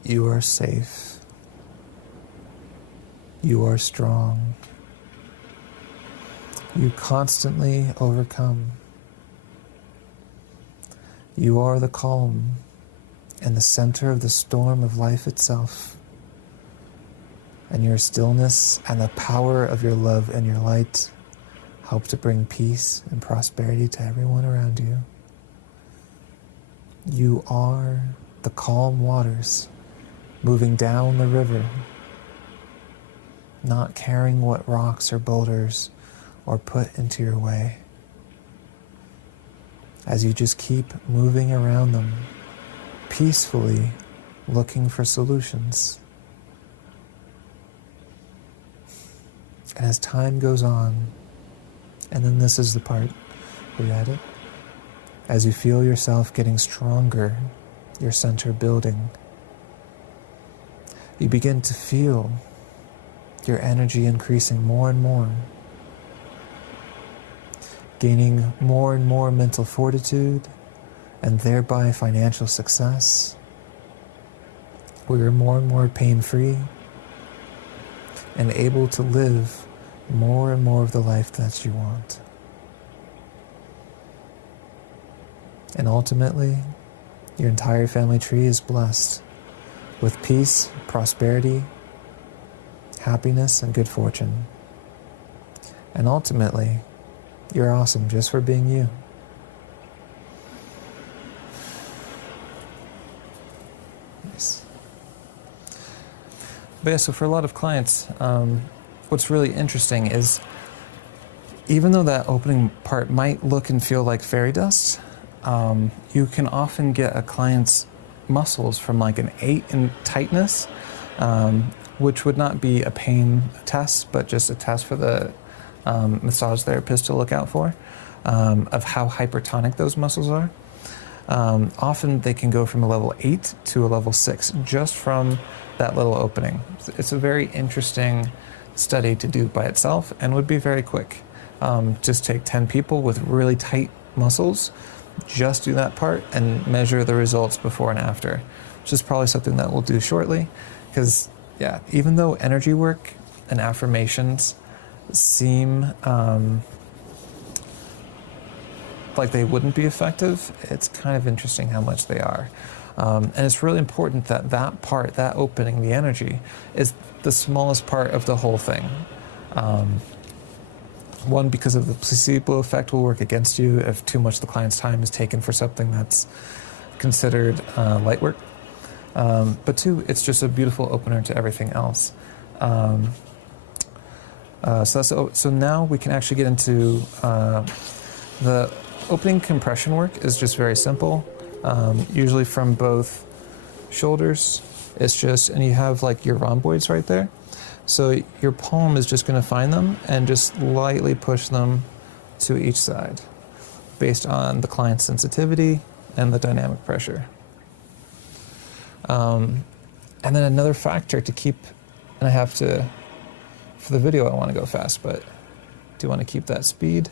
You are safe. You are strong. You constantly overcome. You are the calm and the center of the storm of life itself. And your stillness and the power of your love and your light help to bring peace and prosperity to everyone around you. You are the calm waters moving down the river, not caring what rocks or boulders are put into your way, as you just keep moving around them, peacefully looking for solutions. And as time goes on, and then this is the part where you add it, as you feel yourself getting stronger, your center building, you begin to feel your energy increasing more and more, gaining more and more mental fortitude, and thereby financial success, where you're more and more pain-free and able to live more and more of the life that you want. And ultimately, your entire family tree is blessed with peace, prosperity, happiness, and good fortune. And ultimately, you're awesome just for being you. Nice. But yeah, so for a lot of clients, what's really interesting is, even though that opening part might look and feel like fairy dust, you can often get a client's muscles from like an 8 in tightness, which would not be a pain test, but just a test for the massage therapist to look out for, of how hypertonic those muscles are. Often they can go from a level 8 to a level 6 just from that little opening. It's a very interesting study to do by itself and would be very quick. Just take 10 people with really tight muscles, just do that part and measure the results before and after, which is probably something that we'll do shortly. Because yeah, even though energy work and affirmations seem like they wouldn't be effective, it's kind of interesting how much they are. And it's really important that that part, that opening, the energy, is the smallest part of the whole thing. One, because of the placebo effect will work against you if too much of the client's time is taken for something that's considered light work. But 2, it's just a beautiful opener to everything else. So now we can actually get into the opening compression work is just very simple. Usually from both shoulders. It's just, and you have like your rhomboids right there. So your palm is just going to find them and just lightly push them to each side based on the client's sensitivity and the dynamic pressure. And then another factor to keep, and I have to For the video, I want to go fast, but do you want to keep that speed?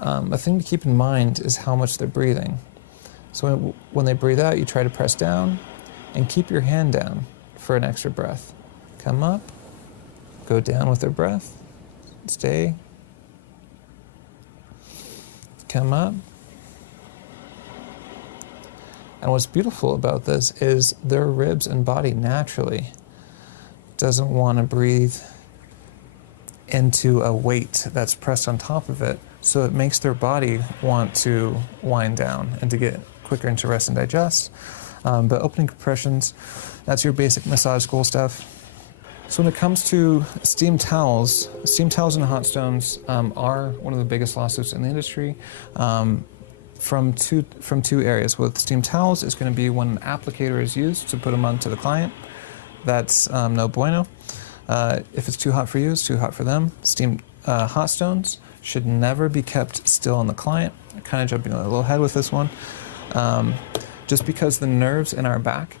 A thing to keep in mind is how much they're breathing. So when they breathe out, you try to press down and keep your hand down for an extra breath. Come up, go down with their breath, stay, come up. And what's beautiful about this is their ribs and body naturally doesn't want to breathe into a weight that's pressed on top of it. So it makes their body want to wind down and to get quicker into rest and digest. But opening compressions, that's your basic massage school stuff. So when it comes to steam towels and hot stones are one of the biggest lawsuits in the industry. From two areas. With steam towels, it's going to be when an applicator is used to put them onto the client. That's no bueno. If it's too hot for you, it's too hot for them. Hot stones should never be kept still on the client. I'm kind of jumping a little ahead with this one. Just because the nerves in our back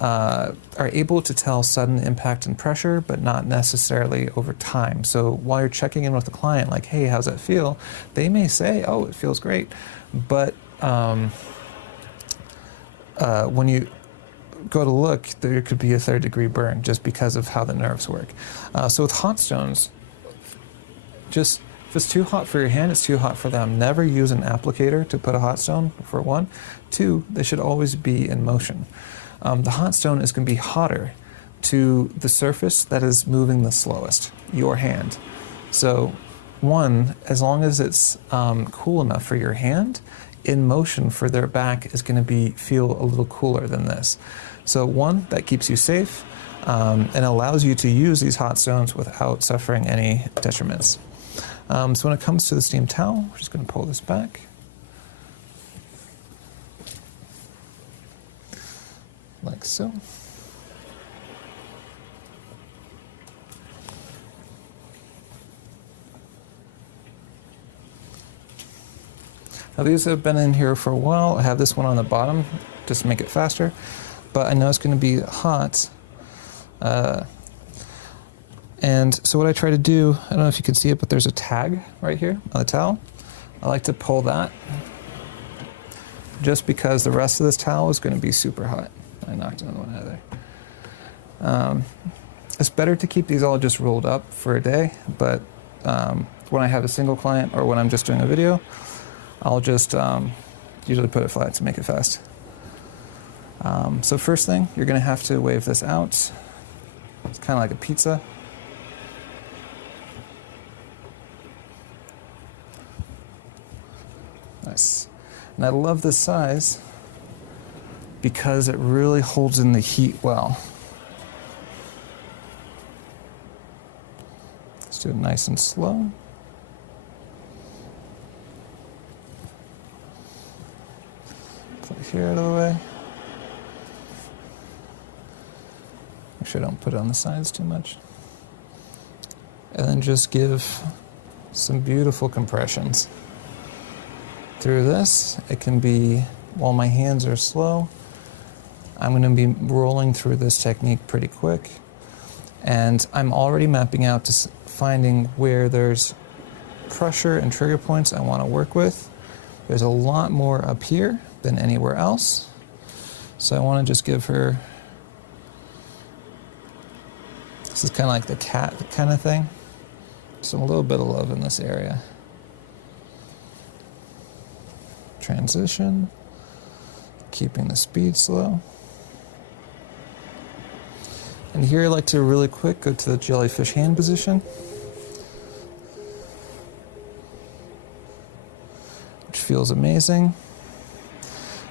are able to tell sudden impact and pressure, but not necessarily over time. So while you're checking in with the client, like, hey, how's that feel? They may say, oh, it feels great. But when you go to look, there could be a third-degree burn just because of how the nerves work. So with hot stones, just if it's too hot for your hand, it's too hot for them. Never use an applicator to put a hot stone, for one. Two, they should always be in motion. The hot stone is going to be hotter to the surface that is moving the slowest, your hand. So one, as long as it's cool enough for your hand, in motion for their back is going to feel a little cooler than this. So one, that keeps you safe and allows you to use these hot stones without suffering any detriments. So when it comes to the steam towel, we're just going to pull this back. Like so. Now these have been in here for a while. I have this one on the bottom just to make it faster, but I know it's going to be hot. And so what I try to do, I don't know if you can see it, but there's a tag right here on the towel. I like to pull that just because the rest of this towel is going to be super hot. I knocked another one out of there. It's better to keep these all just rolled up for a day, but when I have a single client or when I'm just doing a video, I'll just usually put it flat to make it fast. So first thing, you're going to have to wave this out. It's kind of like a pizza. Nice. And I love this size because it really holds in the heat well. Let's do it nice and slow. Put it here out of the way. Make sure I don't put it on the sides too much. And then just give some beautiful compressions. Through this, it can be, while my hands are slow, I'm going to be rolling through this technique pretty quick. And I'm already mapping out to finding where there's pressure and trigger points I want to work with. There's a lot more up here than anywhere else. So I want to just give her, this is kind of like the cat kind of thing. So a little bit of love in this area. Transition, keeping the speed slow. And here I like to really quick go to the jellyfish hand position, which feels amazing.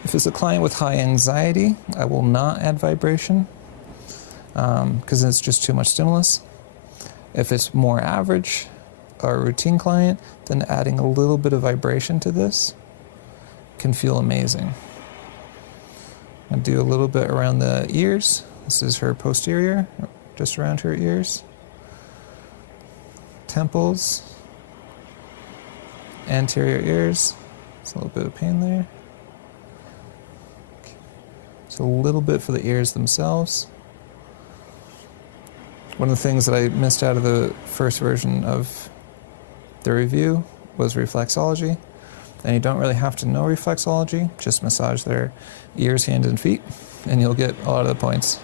If it's a client with high anxiety, I will not add vibration because it's just too much stimulus. If it's more average or a routine client, then adding a little bit of vibration to this can feel amazing. I do a little bit around the ears. This is her posterior, just around her ears. Temples, anterior ears. It's a little bit of pain there. So a little bit for the ears themselves. One of the things that I missed out of the first version of the review was reflexology. And you don't really have to know reflexology, just massage their ears, hands, and feet, and you'll get a lot of the points.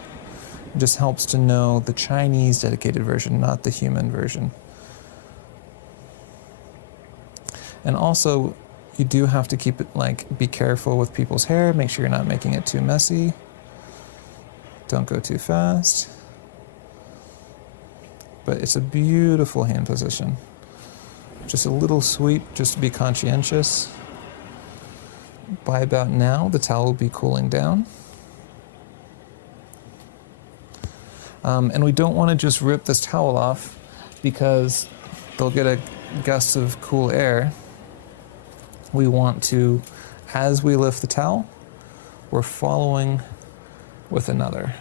It just helps to know the Chinese dedicated version, not the human version. And also, you do have to keep it, be careful with people's hair, make sure you're not making it too messy. Don't go too fast. But it's a beautiful hand position. Just a little sweep, just to be conscientious. By about now, the towel will be cooling down. And we don't want to just rip this towel off because they'll get a gust of cool air. We want to, as we lift the towel, we're following with another.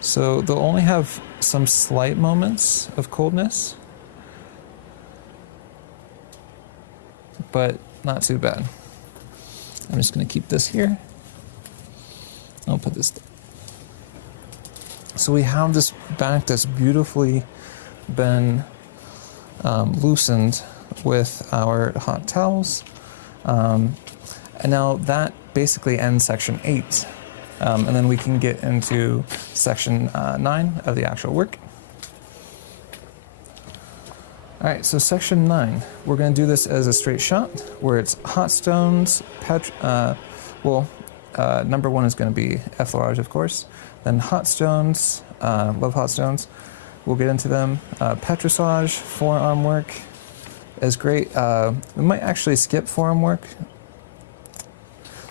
So they'll only have some slight moments of coldness, but not too bad. I'm just going to keep this here. I'll put this there. So we have this back that's beautifully been loosened with our hot towels. And now that basically ends section 8. And then we can get into section 9 of the actual work. All right, so section 9, we're going to do this as a straight shot where it's hot stones, number 1 is going to be effleurage, of course. Then hot stones, love hot stones. We'll get into them. Petrissage, forearm work is great. We might actually skip forearm work.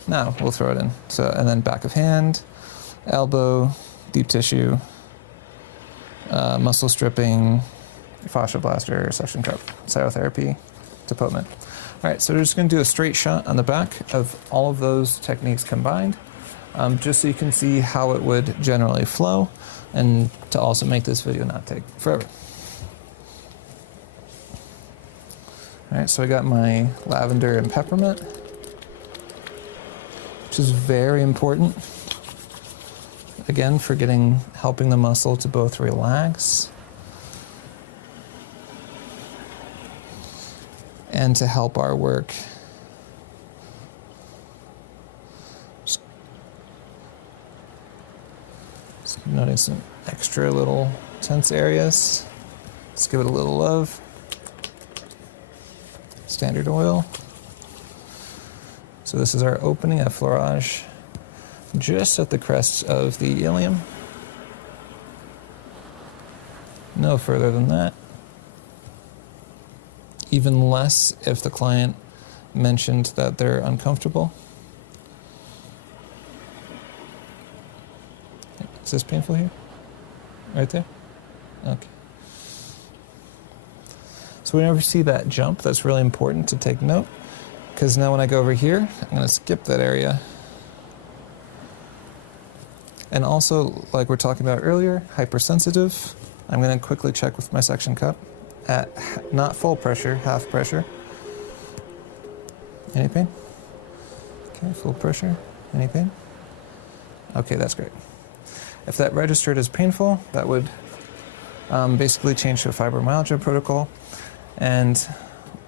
No, we'll throw it in. So, and then back of hand, elbow, deep tissue, muscle stripping, fascia blaster, suction cup, cytotherapy, depotment. All right, so we're just going to do a straight shot on the back of all of those techniques combined, just so you can see how it would generally flow, and to also make this video not take forever. All right, so I got my lavender and peppermint, which is very important, again, for helping the muscle to both relax and to help our work. Just noting some extra little tense areas. Let's give it a little love. Standard oil. So this is our opening effleurage, just at the crest of the ilium. No further than that. Even less if the client mentioned that they're uncomfortable. Is this painful here? Right there? Okay. So whenever you see that jump, that's really important to take note, because now when I go over here, I'm going to skip that area. And also, like we're talking about earlier, hypersensitive, I'm going to quickly check with my suction cup at not full pressure, half pressure. Any pain? Okay, full pressure. Any pain? Okay, that's great. If that registered as painful, that would basically change to a fibromyalgia protocol. And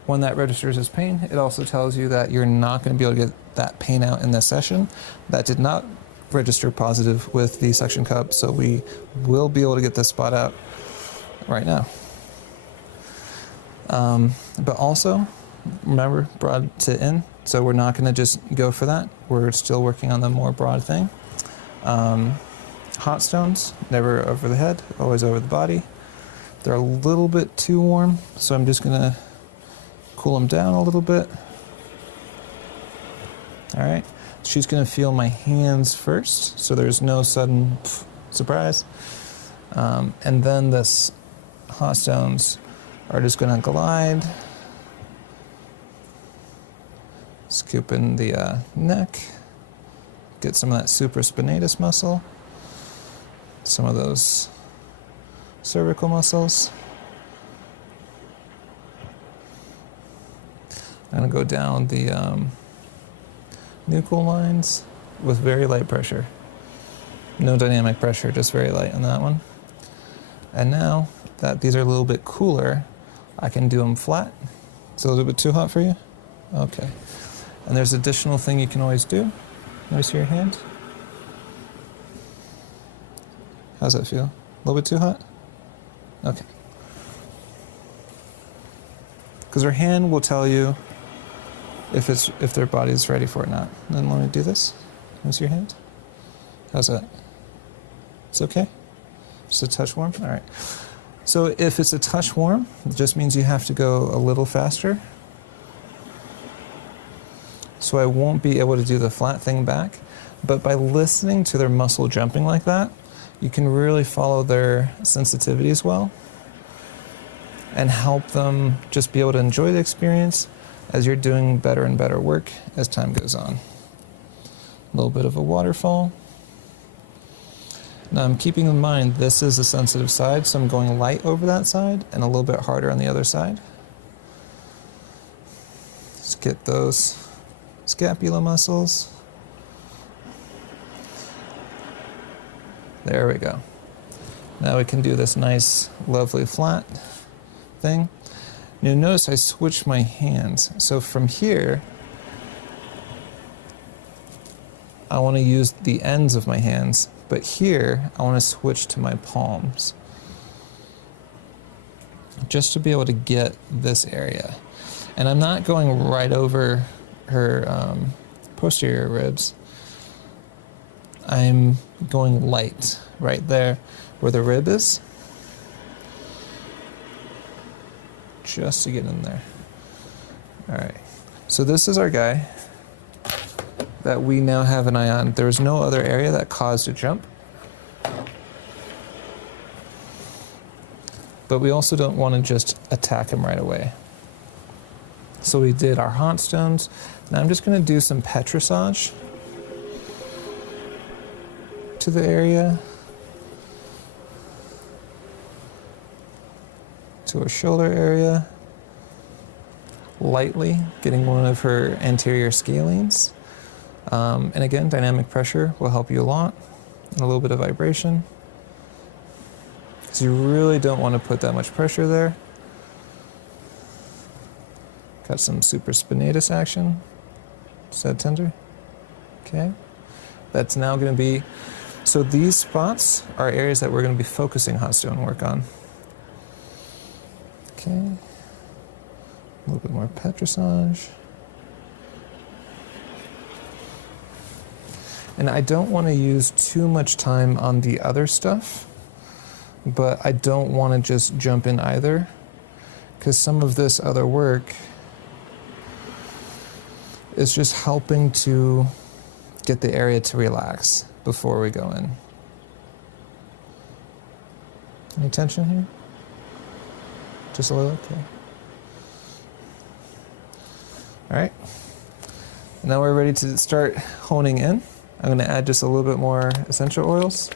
when that registers as pain, it also tells you that you're not going to be able to get that pain out in this session. That did not register positive with the suction cup, so we will be able to get this spot out right now. But also, remember, broad to in, so we're not going to just go for that. We're still working on the more broad thing. Hot stones, never over the head, always over the body. They're a little bit too warm, so I'm just going to cool them down a little bit. All right, she's going to feel my hands first, so there's no sudden surprise. And then this hot stones are just going to glide, scoop in the neck, get some of that supraspinatus muscle, some of those cervical muscles. I'm going to go down the nuchal lines with very light pressure. No dynamic pressure, just very light on that one. And now that these are a little bit cooler, I can do them flat. It's a little bit too hot for you? Okay. And there's additional thing you can always do. Let me see your hand. How's that feel? A little bit too hot? Okay. Because her hand will tell you if their body is ready for it or not. And then let me do this. Let me see your hand. How's that? It's okay? Just a touch warm? All right. So if it's a touch warm, it just means you have to go a little faster. So I won't be able to do the flat thing back. But by listening to their muscle jumping like that, you can really follow their sensitivities well and help them just be able to enjoy the experience as you're doing better and better work as time goes on. A little bit of a waterfall. Now I'm keeping in mind this is a sensitive side, so I'm going light over that side and a little bit harder on the other side. Let's get those scapula muscles. There we go. Now we can do this nice, lovely flat thing. Now notice I switched my hands. So from here, I want to use the ends of my hands, but here I want to switch to my palms just to be able to get this area. And I'm not going right over her posterior ribs. I'm going light right there where the rib is, just to get in there. All right, so this is our guy that we now have an eye on. There was no other area that caused a jump. But we also don't want to just attack him right away. So we did our hot stones. Now I'm just going to do some petrissage to the area, to her shoulder area, lightly getting one of her anterior scalenes. And again, dynamic pressure will help you a lot, and a little bit of vibration. Because you really don't want to put that much pressure there. Got some supraspinatus action. Is that tender? Okay. That's now going to be, so these spots are areas that we're going to be focusing hot stone work on. Okay. A little bit more petrissage. And I don't want to use too much time on the other stuff, but I don't want to just jump in either, because some of this other work is just helping to get the area to relax before we go in. Any tension here? Just a little? Okay. All right. Now we're ready to start honing in. I'm going to add just a little bit more essential oils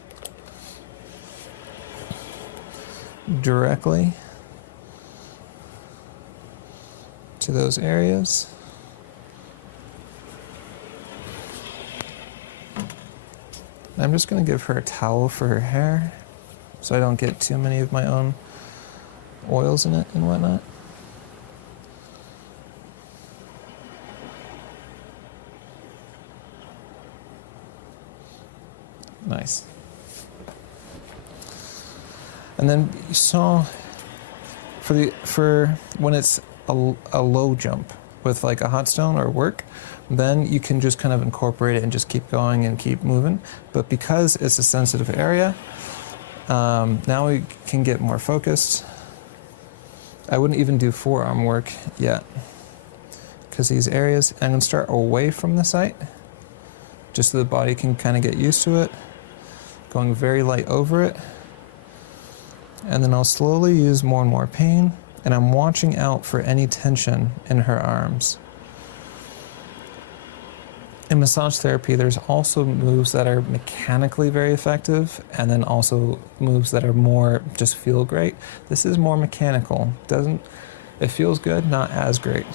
directly to those areas. I'm just going to give her a towel for her hair so I don't get too many of my own oils in it and whatnot. Nice. And then you saw for when it's a low jump with like a hot stone or work, then you can just kind of incorporate it and just keep going and keep moving. But because it's a sensitive area, now we can get more focused. I wouldn't even do forearm work yet, because these areas, I'm going to start away from the site, just so the body can kind of get used to it, going very light over it. And then I'll slowly use more and more pain, and I'm watching out for any tension in her arms. In massage therapy, there's also moves that are mechanically very effective, and then also moves that are more just feel great. This is more mechanical. It feels good, not as great.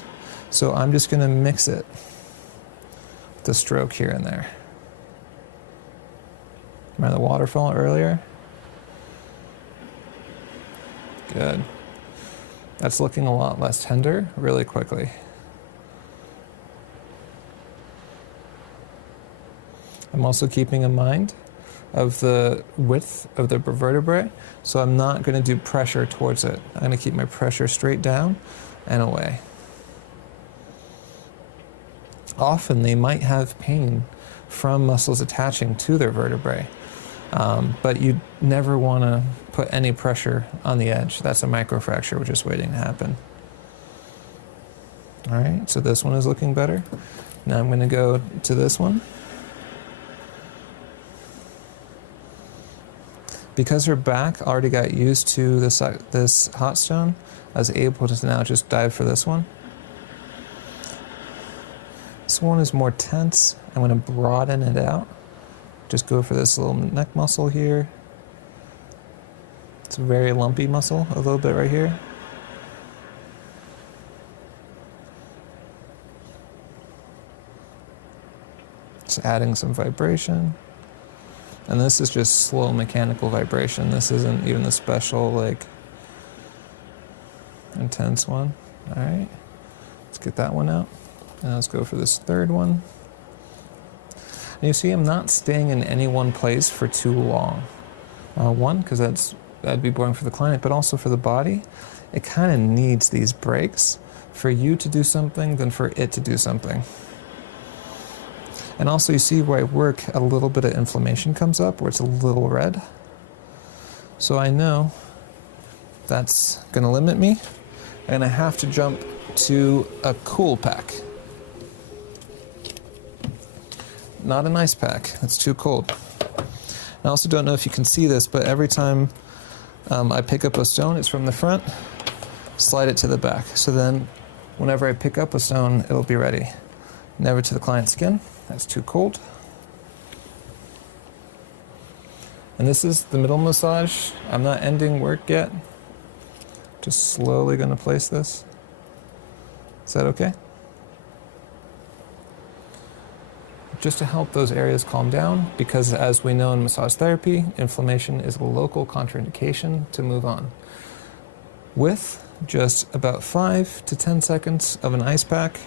So I'm just going to mix it with a stroke here and there. Remember the waterfall earlier? Good. That's looking a lot less tender really quickly. I'm also keeping in mind of the width of the vertebrae, so I'm not going to do pressure towards it. I'm going to keep my pressure straight down and away. Often they might have pain from muscles attaching to their vertebrae, but you never want to put any pressure on the edge. That's a microfracture, which is waiting to happen. All right, so this one is looking better. Now I'm going to go to this one. Because her back already got used to this hot stone, I was able to now just dive for this one. This one is more tense. I'm going to broaden it out. Just go for this little neck muscle here. It's a very lumpy muscle, a little bit right here. Just adding some vibration. And this is just slow mechanical vibration. This isn't even the special, like, intense one. All right, let's get that one out. Now let's go for this third one. And you see I'm not staying in any one place for too long. One, because that'd be boring for the client, but also for the body. It kind of needs these breaks for you to do something than for it to do something. And also you see where I work, a little bit of inflammation comes up where it's a little red. So I know that's going to limit me. I'm going to have to jump to a cool pack. Not an ice pack, it's too cold. I also don't know if you can see this, but every time I pick up a stone, it's from the front, slide it to the back. So then whenever I pick up a stone, it'll be ready. Never to the client's skin. That's too cold. And this is the middle massage. I'm not ending work yet. Just slowly going to place this. Is that okay? Just to help those areas calm down, because as we know in massage therapy, inflammation is a local contraindication to move on. With just about 5 to 10 seconds of an ice pack,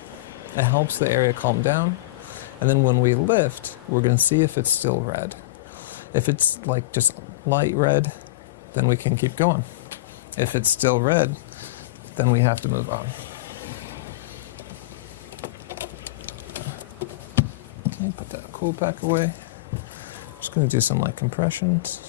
it helps the area calm down. And then when we lift, we're going to see if it's still red. If it's like just light red, then we can keep going. If it's still red, then we have to move on. Okay, put that cool pack away. Just going to do some light compressions.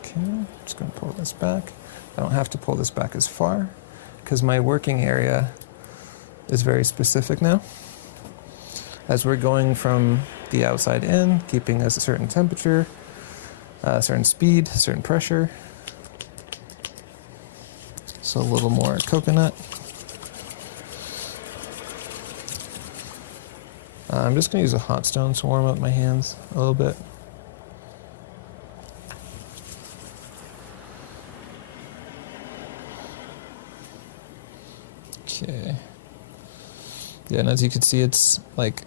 Okay, just going to pull this back. I don't have to pull this back as far because my working area is very specific now. As we're going from the outside in, keeping a certain temperature, a certain speed, a certain pressure. So a little more coconut. I'm just going to use a hot stone to warm up my hands a little bit. Okay. Yeah, and as you can see, it's like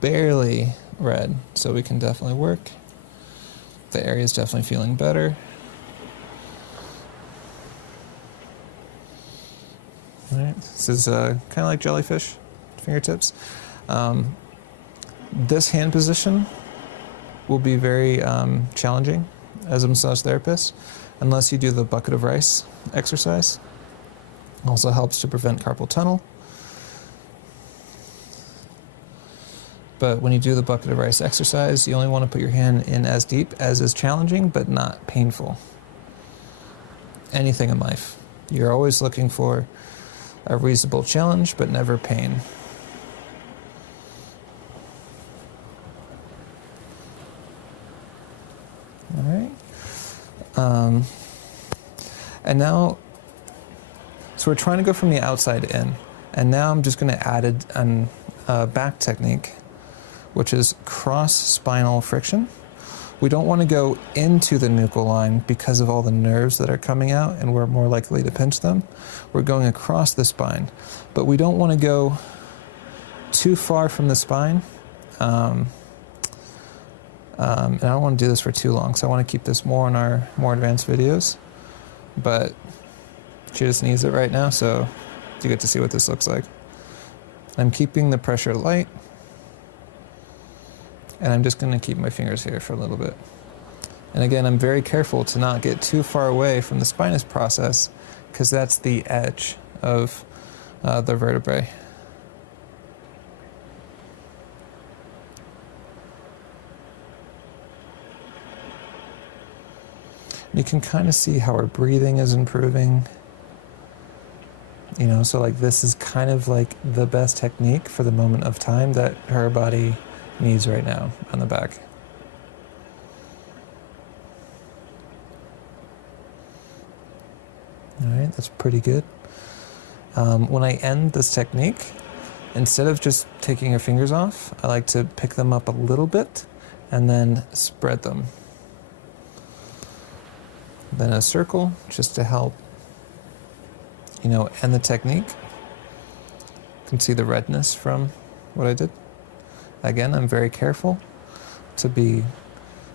barely red, so we can definitely work. The area is definitely feeling better. All right, this is kind of like jellyfish fingertips. This hand position will be very challenging as a massage therapist unless you do the bucket of rice exercise. Also helps to prevent carpal tunnel. But when you do the bucket of rice exercise, you only want to put your hand in as deep as is challenging, but not painful. Anything in life. You're always looking for a reasonable challenge, but never pain. All right. And now, so we're trying to go from the outside in. And now I'm just going to add a back technique, which is cross-spinal friction. We don't want to go into the nuchal line because of all the nerves that are coming out and we're more likely to pinch them. We're going across the spine, but we don't want to go too far from the spine And I don't want to do this for too long, so I want to keep this more on our more advanced videos. But she just needs it right now, so you get to see what this looks like. I'm keeping the pressure light, and I'm just going to keep my fingers here for a little bit. And again, I'm very careful to not get too far away from the spinous process, because that's the edge of the vertebrae. You can kind of see how her breathing is improving. You know, so like this is kind of like the best technique for the moment of time that her body needs right now on the back. All right, that's pretty good. When I end this technique, instead of just taking your fingers off, I like to pick them up a little bit and then spread them. Then a circle, just to help, you know, end the technique. You can see the redness from what I did. Again, I'm very careful to be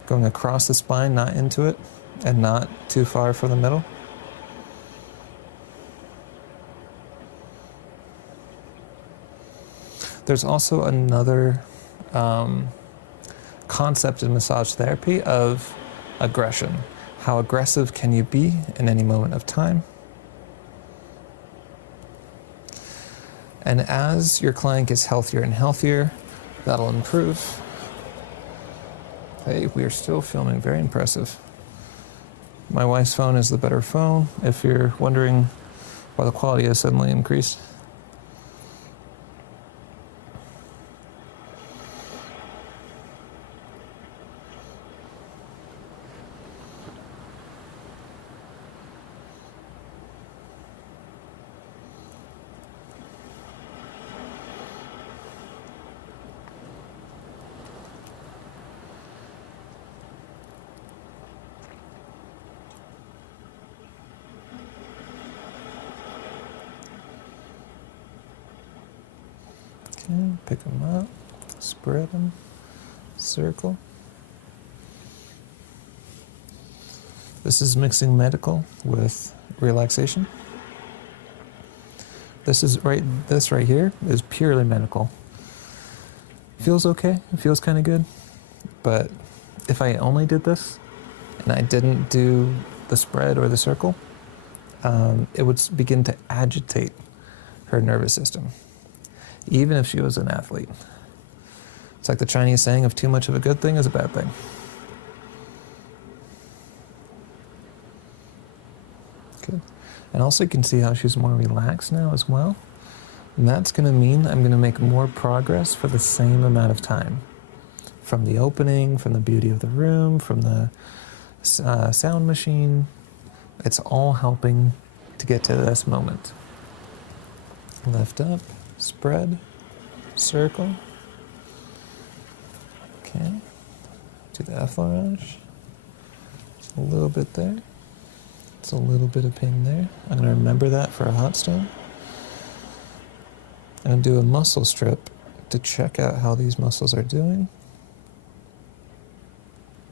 going across the spine, not into it, and not too far from the middle. There's also another concept in massage therapy of aggression. How aggressive can you be in any moment of time? And as your client gets healthier and healthier, that'll improve. Hey, we are still filming, very impressive. My wife's phone is the better phone, if you're wondering why the quality has suddenly increased. Okay, pick them up, spread them, circle. This is mixing medical with relaxation. This right here is purely medical. Feels okay, it feels kind of good, but if I only did this and I didn't do the spread or the circle, it would begin to agitate her nervous system, even if she was an athlete. It's like the Chinese saying of too much of a good thing is a bad thing. Good. And also you can see how she's more relaxed now as well. And that's going to mean I'm going to make more progress for the same amount of time. From the opening, from the beauty of the room, from the sound machine. It's all helping to get to this moment. Lift up, spread, circle. Okay. Do the effleurage. Just a little bit there. It's a little bit of pain there. I'm going to remember that for a hot stone. I'm going to do a muscle strip to check out how these muscles are doing.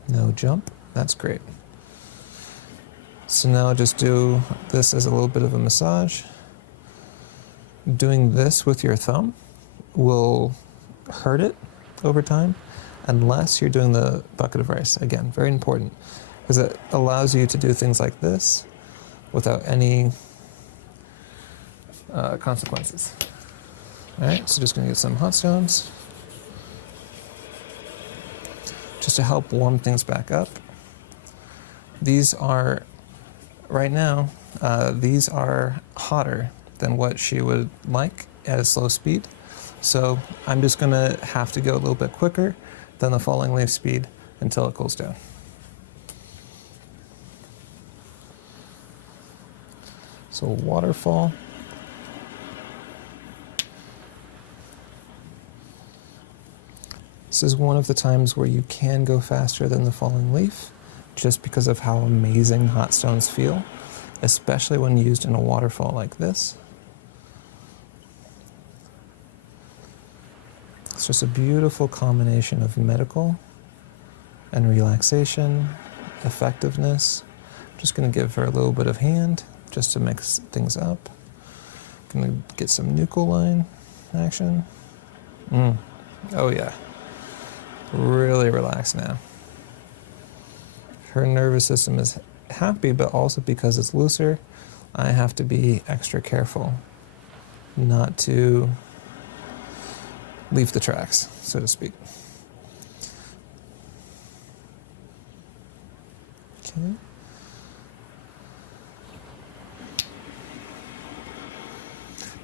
No jump. That's great. So now just do this as a little bit of a massage. Doing this with your thumb will hurt it over time unless you're doing the bucket of rice. Again, very important, because it allows you to do things like this without any consequences. All right, so just going to get some hot stones just to help warm things back up. These are, right now, these are hotter than what she would like at a slow speed. So I'm just going to have to go a little bit quicker than the falling leaf speed until it cools down. So waterfall. This is one of the times where you can go faster than the falling leaf, just because of how amazing hot stones feel, especially when used in a waterfall like this. It's just a beautiful combination of medical and relaxation, effectiveness. I'm just going to give her a little bit of hand just to mix things up. Going to get some nuchal line action. Oh yeah. Really relaxed now. Her nervous system is happy, but also because it's looser, I have to be extra careful not to leave the tracks, so to speak. Okay.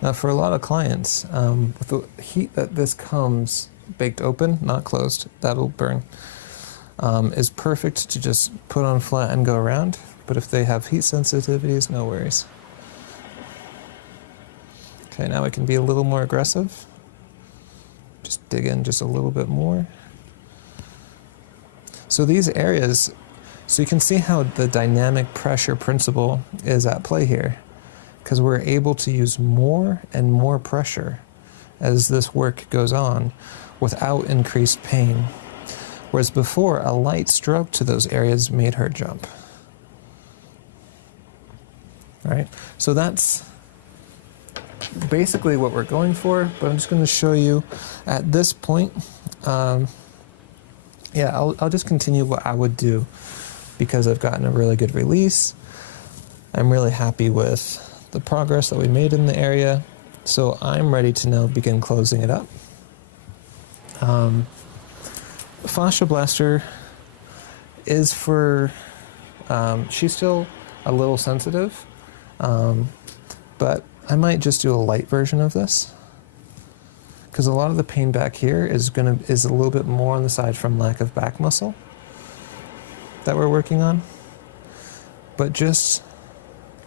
Now for a lot of clients, with the heat that this comes baked open, not closed, that'll burn, is perfect to just put on flat and go around. But if they have heat sensitivities, no worries. Okay, now I can be a little more aggressive. Just dig in just a little bit more. So these areas, so you can see how the dynamic pressure principle is at play here, because we're able to use more and more pressure as this work goes on without increased pain. Whereas before, a light stroke to those areas made her jump. Right? So that's basically what we're going for, but I'm just going to show you at this point. I'll just continue what I would do because I've gotten a really good release. I'm really happy with the progress that we made in the area, so I'm ready to now begin closing it up. Fascia blaster is for, she's still a little sensitive, but I might just do a light version of this because a lot of the pain back here is a little bit more on the side from lack of back muscle that we're working on. But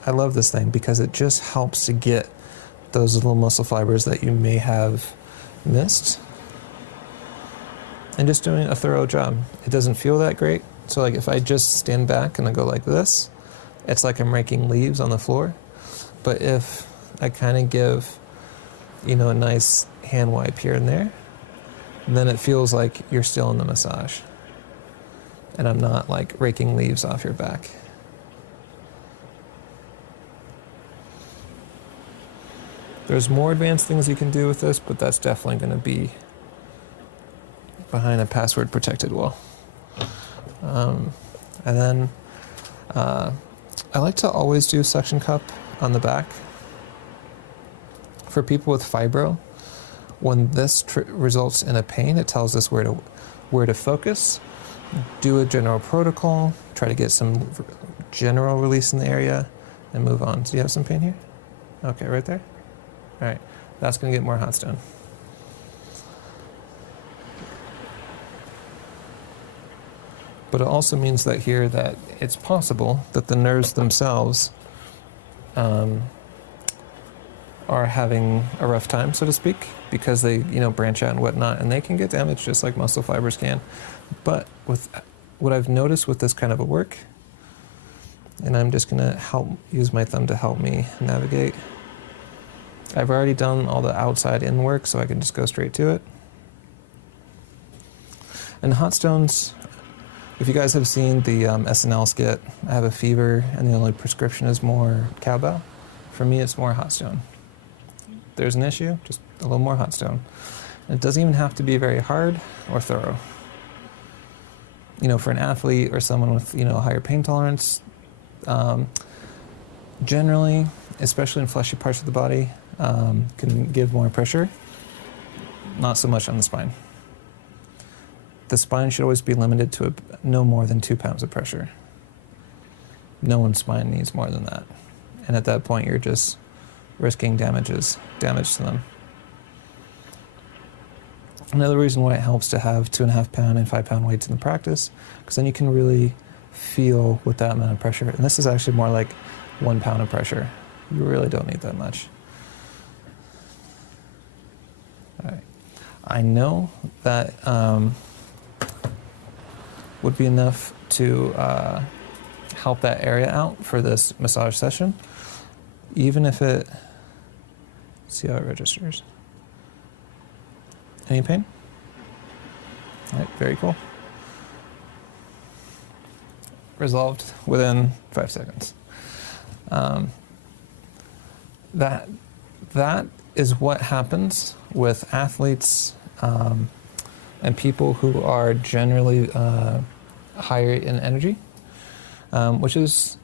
I love this thing because it just helps to get those little muscle fibers that you may have missed. And just doing a thorough job. It doesn't feel that great. So like if I just stand back and I go like this, it's like I'm raking leaves on the floor. But if I kind of give, a nice hand wipe here and there, then it feels like you're still in the massage. And I'm not like raking leaves off your back. There's more advanced things you can do with this, but that's definitely going to be behind a password protected wall. And then I like to always do suction cup on the back. For people with fibro, when this results in a pain, it tells us where to focus, do a general protocol, try to get some general release in the area, and move on. Do you have some pain here? Okay, right there? All right, that's going to get more hot stone. But it also means that here that it's possible that the nerves themselves are having a rough time, so to speak, because they, branch out and whatnot, and they can get damaged just like muscle fibers can. But with what I've noticed with this kind of a work, and I'm just gonna use my thumb to help me navigate. I've already done all the outside in work, so I can just go straight to it. And hot stones, if you guys have seen the SNL skit, I have a fever and the only prescription is more cowbell. For me, it's more hot stone. There's an issue, just a little more hot stone. And it doesn't even have to be very hard or thorough. For an athlete or someone with, a higher pain tolerance, generally, especially in fleshy parts of the body, can give more pressure, not so much on the spine. The spine should always be limited to no more than 2 pounds of pressure. No one's spine needs more than that. And at that point, you're just risking damage to them. Another reason why it helps to have 2.5 pound and 5 pound weights in the practice, because then you can really feel with that amount of pressure. And this is actually more like 1 pound of pressure. You really don't need that much. All right. I know that would be enough to help that area out for this massage session, even if see how it registers. Any pain? All right, very cool. resolved within 5 seconds. That is what happens with athletes and people who are generally higher in energy, which is,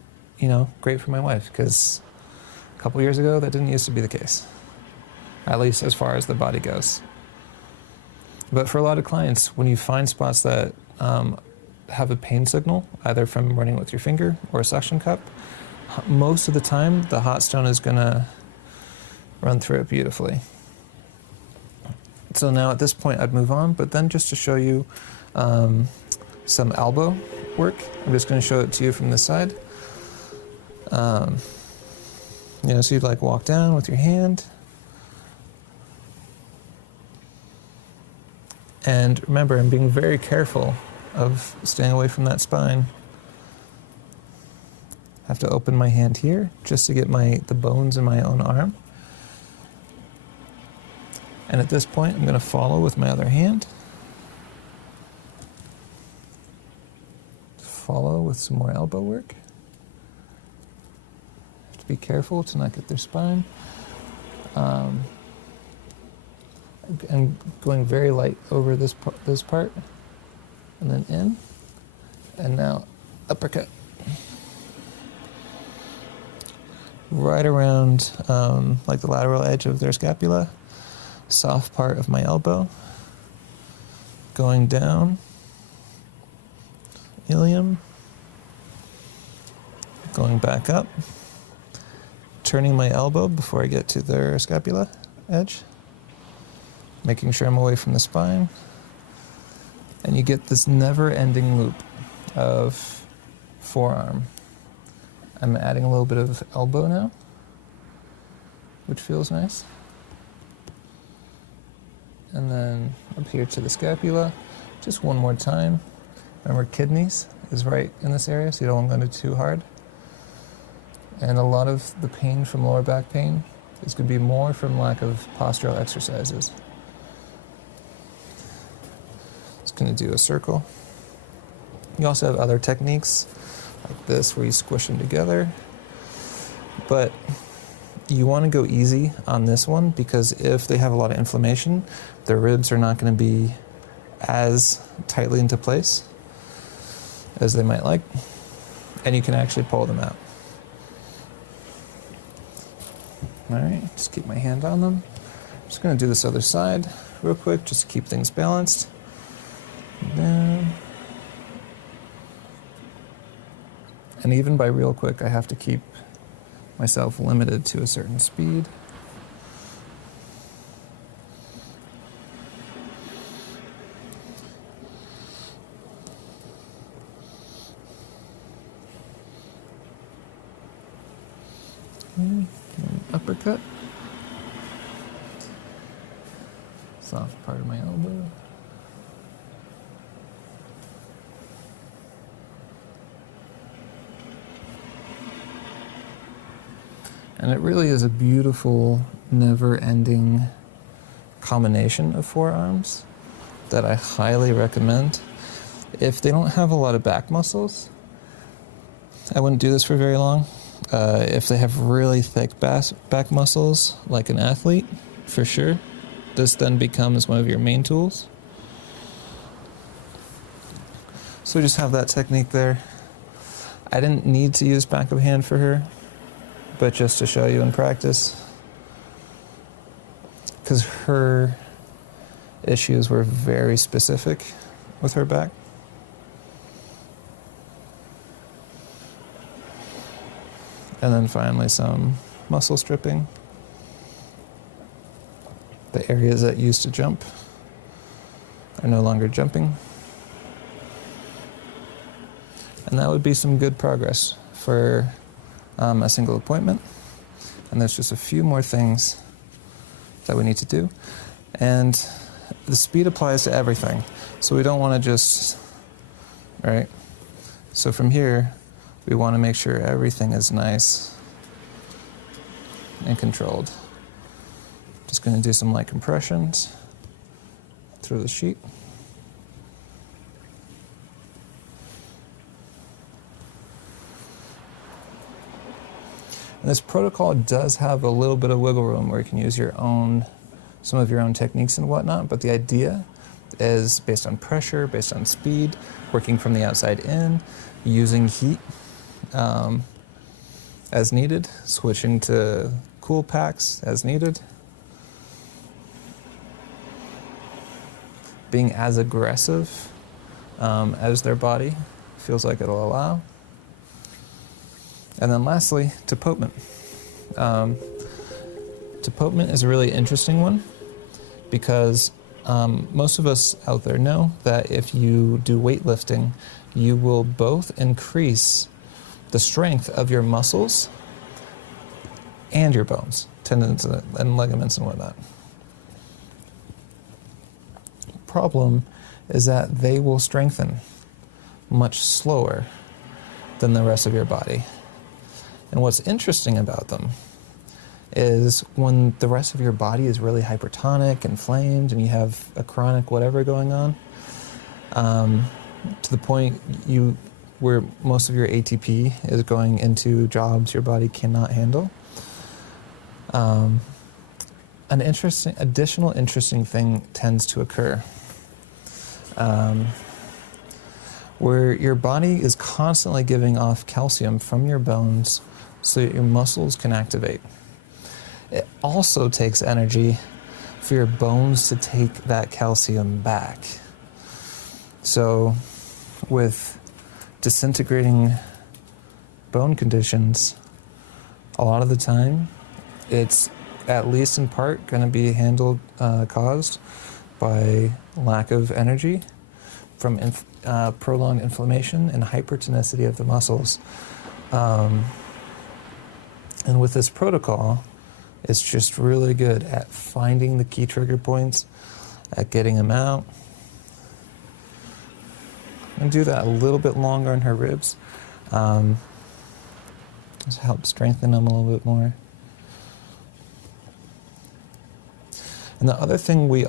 great for my wife, because a couple years ago that didn't used to be the case, at least as far as the body goes. But for a lot of clients, when you find spots that have a pain signal, either from running with your finger or a suction cup, most of the time the hot stone is going to run through it beautifully. So now at this point I'd move on, but then just to show you some elbow work, I'm just going to show it to you from this side. So you'd like walk down with your hand. And remember, I'm being very careful of staying away from that spine. I have to open my hand here just to get the bones in my own arm. And at this point, I'm going to follow with my other hand. Follow with some more elbow work. Have to be careful to not get their spine. And going very light over this part, and then in, and now uppercut. Right around like the lateral edge of their scapula, soft part of my elbow, going down, ilium, going back up, turning my elbow before I get to their scapula edge, making sure I'm away from the spine, and you get this never-ending loop of forearm. I'm adding a little bit of elbow now, which feels nice. And then up here to the scapula, just one more time. Remember, kidneys is right in this area, so you don't want to go too hard. And a lot of the pain from lower back pain is going to be more from lack of postural exercises. Just going to do a circle. You also have other techniques like this where you squish them together. But you want to go easy on this one, because if they have a lot of inflammation, their ribs are not going to be as tightly into place as they might like, and you can actually pull them out. All right, just keep my hand on them. I'm just going to do this other side real quick just to keep things balanced. Down. And even by real quick, I have to keep myself limited to a certain speed. Uppercut. Soft part of my elbow. And it really is a beautiful, never-ending combination of forearms that I highly recommend. If they don't have a lot of back muscles, I wouldn't do this for very long. If they have really thick back muscles, like an athlete, for sure, this then becomes one of your main tools. So we just have that technique there. I didn't need to use back of hand for her, but just to show you in practice, because her issues were very specific with her back. And then finally some muscle stripping. The areas that used to jump are no longer jumping. And that would be some good progress for a single appointment. And there's just a few more things that we need to do. And the speed applies to everything. So we don't want to just, right? So from here, we want to make sure everything is nice and controlled. Just going to do some light compressions through the sheet. And this protocol does have a little bit of wiggle room where you can use some of your own techniques and whatnot, but the idea is based on pressure, based on speed, working from the outside in, using heat as needed, switching to cool packs as needed, being as aggressive as their body feels like it'll allow. And then lastly, dependable. Dependable is a really interesting one because most of us out there know that if you do weightlifting, you will both increase the strength of your muscles and your bones, tendons and ligaments and whatnot. Problem is that they will strengthen much slower than the rest of your body. And what's interesting about them is when the rest of your body is really hypertonic, inflamed, and you have a chronic whatever going on, to the point where most of your ATP is going into jobs your body cannot handle. An additional interesting thing tends to occur, where your body is constantly giving off calcium from your bones so that your muscles can activate. It also takes energy for your bones to take that calcium back. So with disintegrating bone conditions, a lot of the time, it's at least in part going to be caused by lack of energy from prolonged inflammation and hypertonicity of the muscles. And with this protocol, it's just really good at finding the key trigger points, at getting them out. And do that a little bit longer on her ribs. Just help strengthen them a little bit more. And the other thing I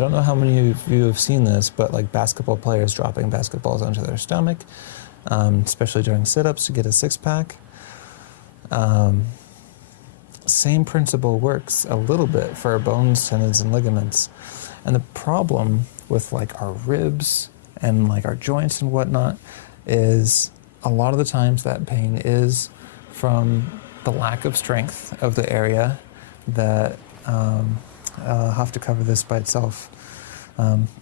don't know how many of you have seen this, but like basketball players dropping basketballs onto their stomach, especially during sit-ups to get a six-pack. Same principle works a little bit for our bones, tendons, and ligaments. And the problem with like our ribs and like our joints and whatnot is a lot of the times that pain is from the lack of strength of the area that I'll have to cover this by itself,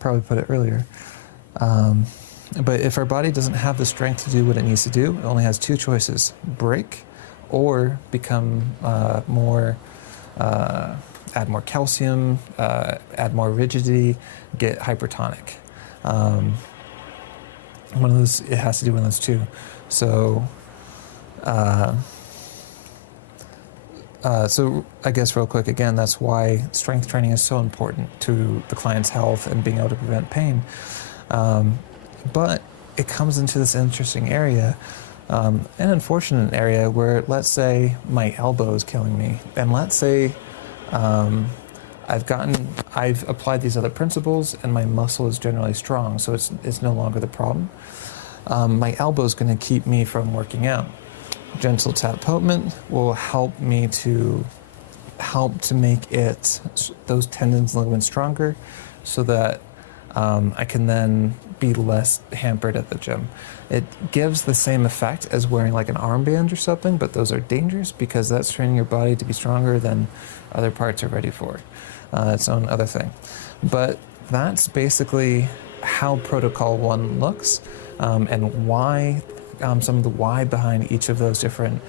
probably put it earlier. But if our body doesn't have the strength to do what it needs to do, it only has two choices: break or become add more calcium, add more rigidity, get hypertonic. One of those, it has to do one of those two. So, so I guess real quick again, that's why strength training is so important to the client's health and being able to prevent pain. But it comes into this interesting area, an unfortunate area where, let's say my elbow is killing me, and let's say I've applied these other principles and my muscle is generally strong, so it's no longer the problem. My elbow is going to keep me from working out. Gentle tap potent will help to make those tendons and ligaments stronger, so that I can then be less hampered at the gym. It gives the same effect as wearing like an armband or something, but those are dangerous because that's training your body to be stronger than other parts are ready for. Its own other thing. But that's basically how Protocol 1 looks, and why, some of the why behind each of those different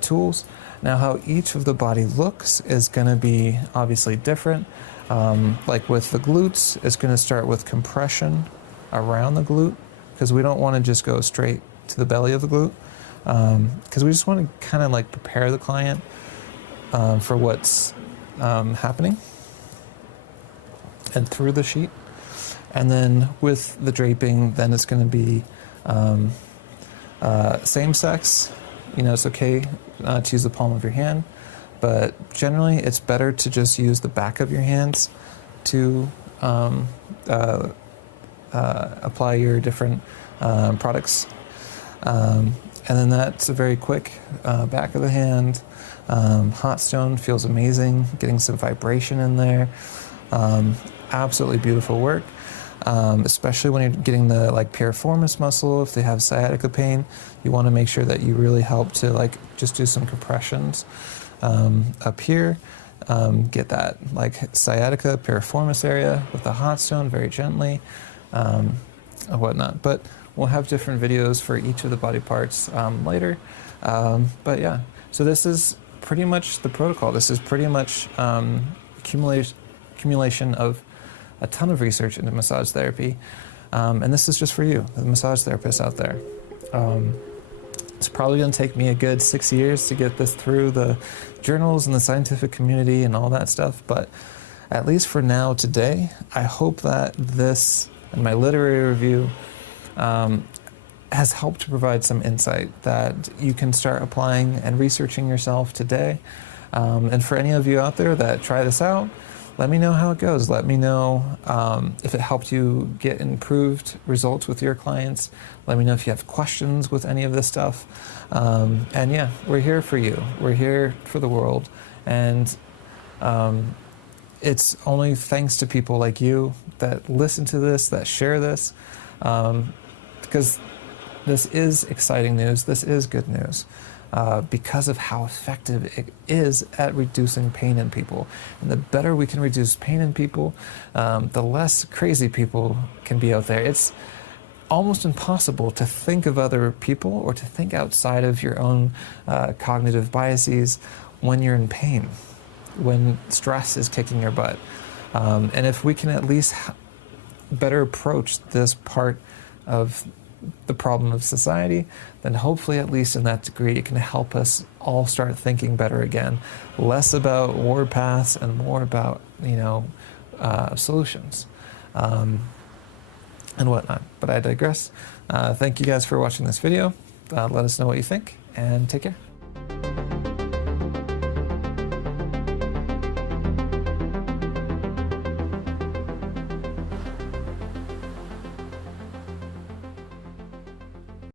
tools. Now, how each of the body looks is going to be obviously different. Like with the glutes, it's going to start with compression around the glute, because we don't want to just go straight to the belly of the glute, because we just want to kind of like prepare the client for what's happening and through the sheet. And then with the draping, then it's going to be same sex. It's okay to use the palm of your hand, but generally it's better to just use the back of your hands to apply your different products. And then that's a very quick back of the hand. Hot stone feels amazing, getting some vibration in there. Absolutely beautiful work, especially when you're getting the like piriformis muscle. If they have sciatica pain, you want to make sure that you really help to like just do some compressions up here. Get that like sciatica, piriformis area with the hot stone very gently, and whatnot. But we'll have different videos for each of the body parts later. But yeah, so this is pretty much the protocol. This is pretty much accumulation of a ton of research into massage therapy. And this is just for you, the massage therapists out there. It's probably going to take me a good 6 years to get this through the journals and the scientific community and all that stuff. But at least for now, today, I hope that this and my literary review has helped to provide some insight that you can start applying and researching yourself today. And for any of you out there that try this out, let me know how it goes. Let me know if it helped you get improved results with your clients. Let me know if you have questions with any of this stuff. And yeah, we're here for you. We're here for the world. And it's only thanks to people like you that listen to this, that share this, because this is exciting news. This is good news. Because of how effective it is at reducing pain in people. And the better we can reduce pain in people, the less crazy people can be out there. It's almost impossible to think of other people or to think outside of your own cognitive biases when you're in pain, when stress is kicking your butt. And if we can at least better approach this part of the problem of society, then hopefully at least in that degree it can help us all start thinking better again, less about warpaths and more about solutions and whatnot. But I digress. Thank you guys for watching this video. Let us know what you think and take care.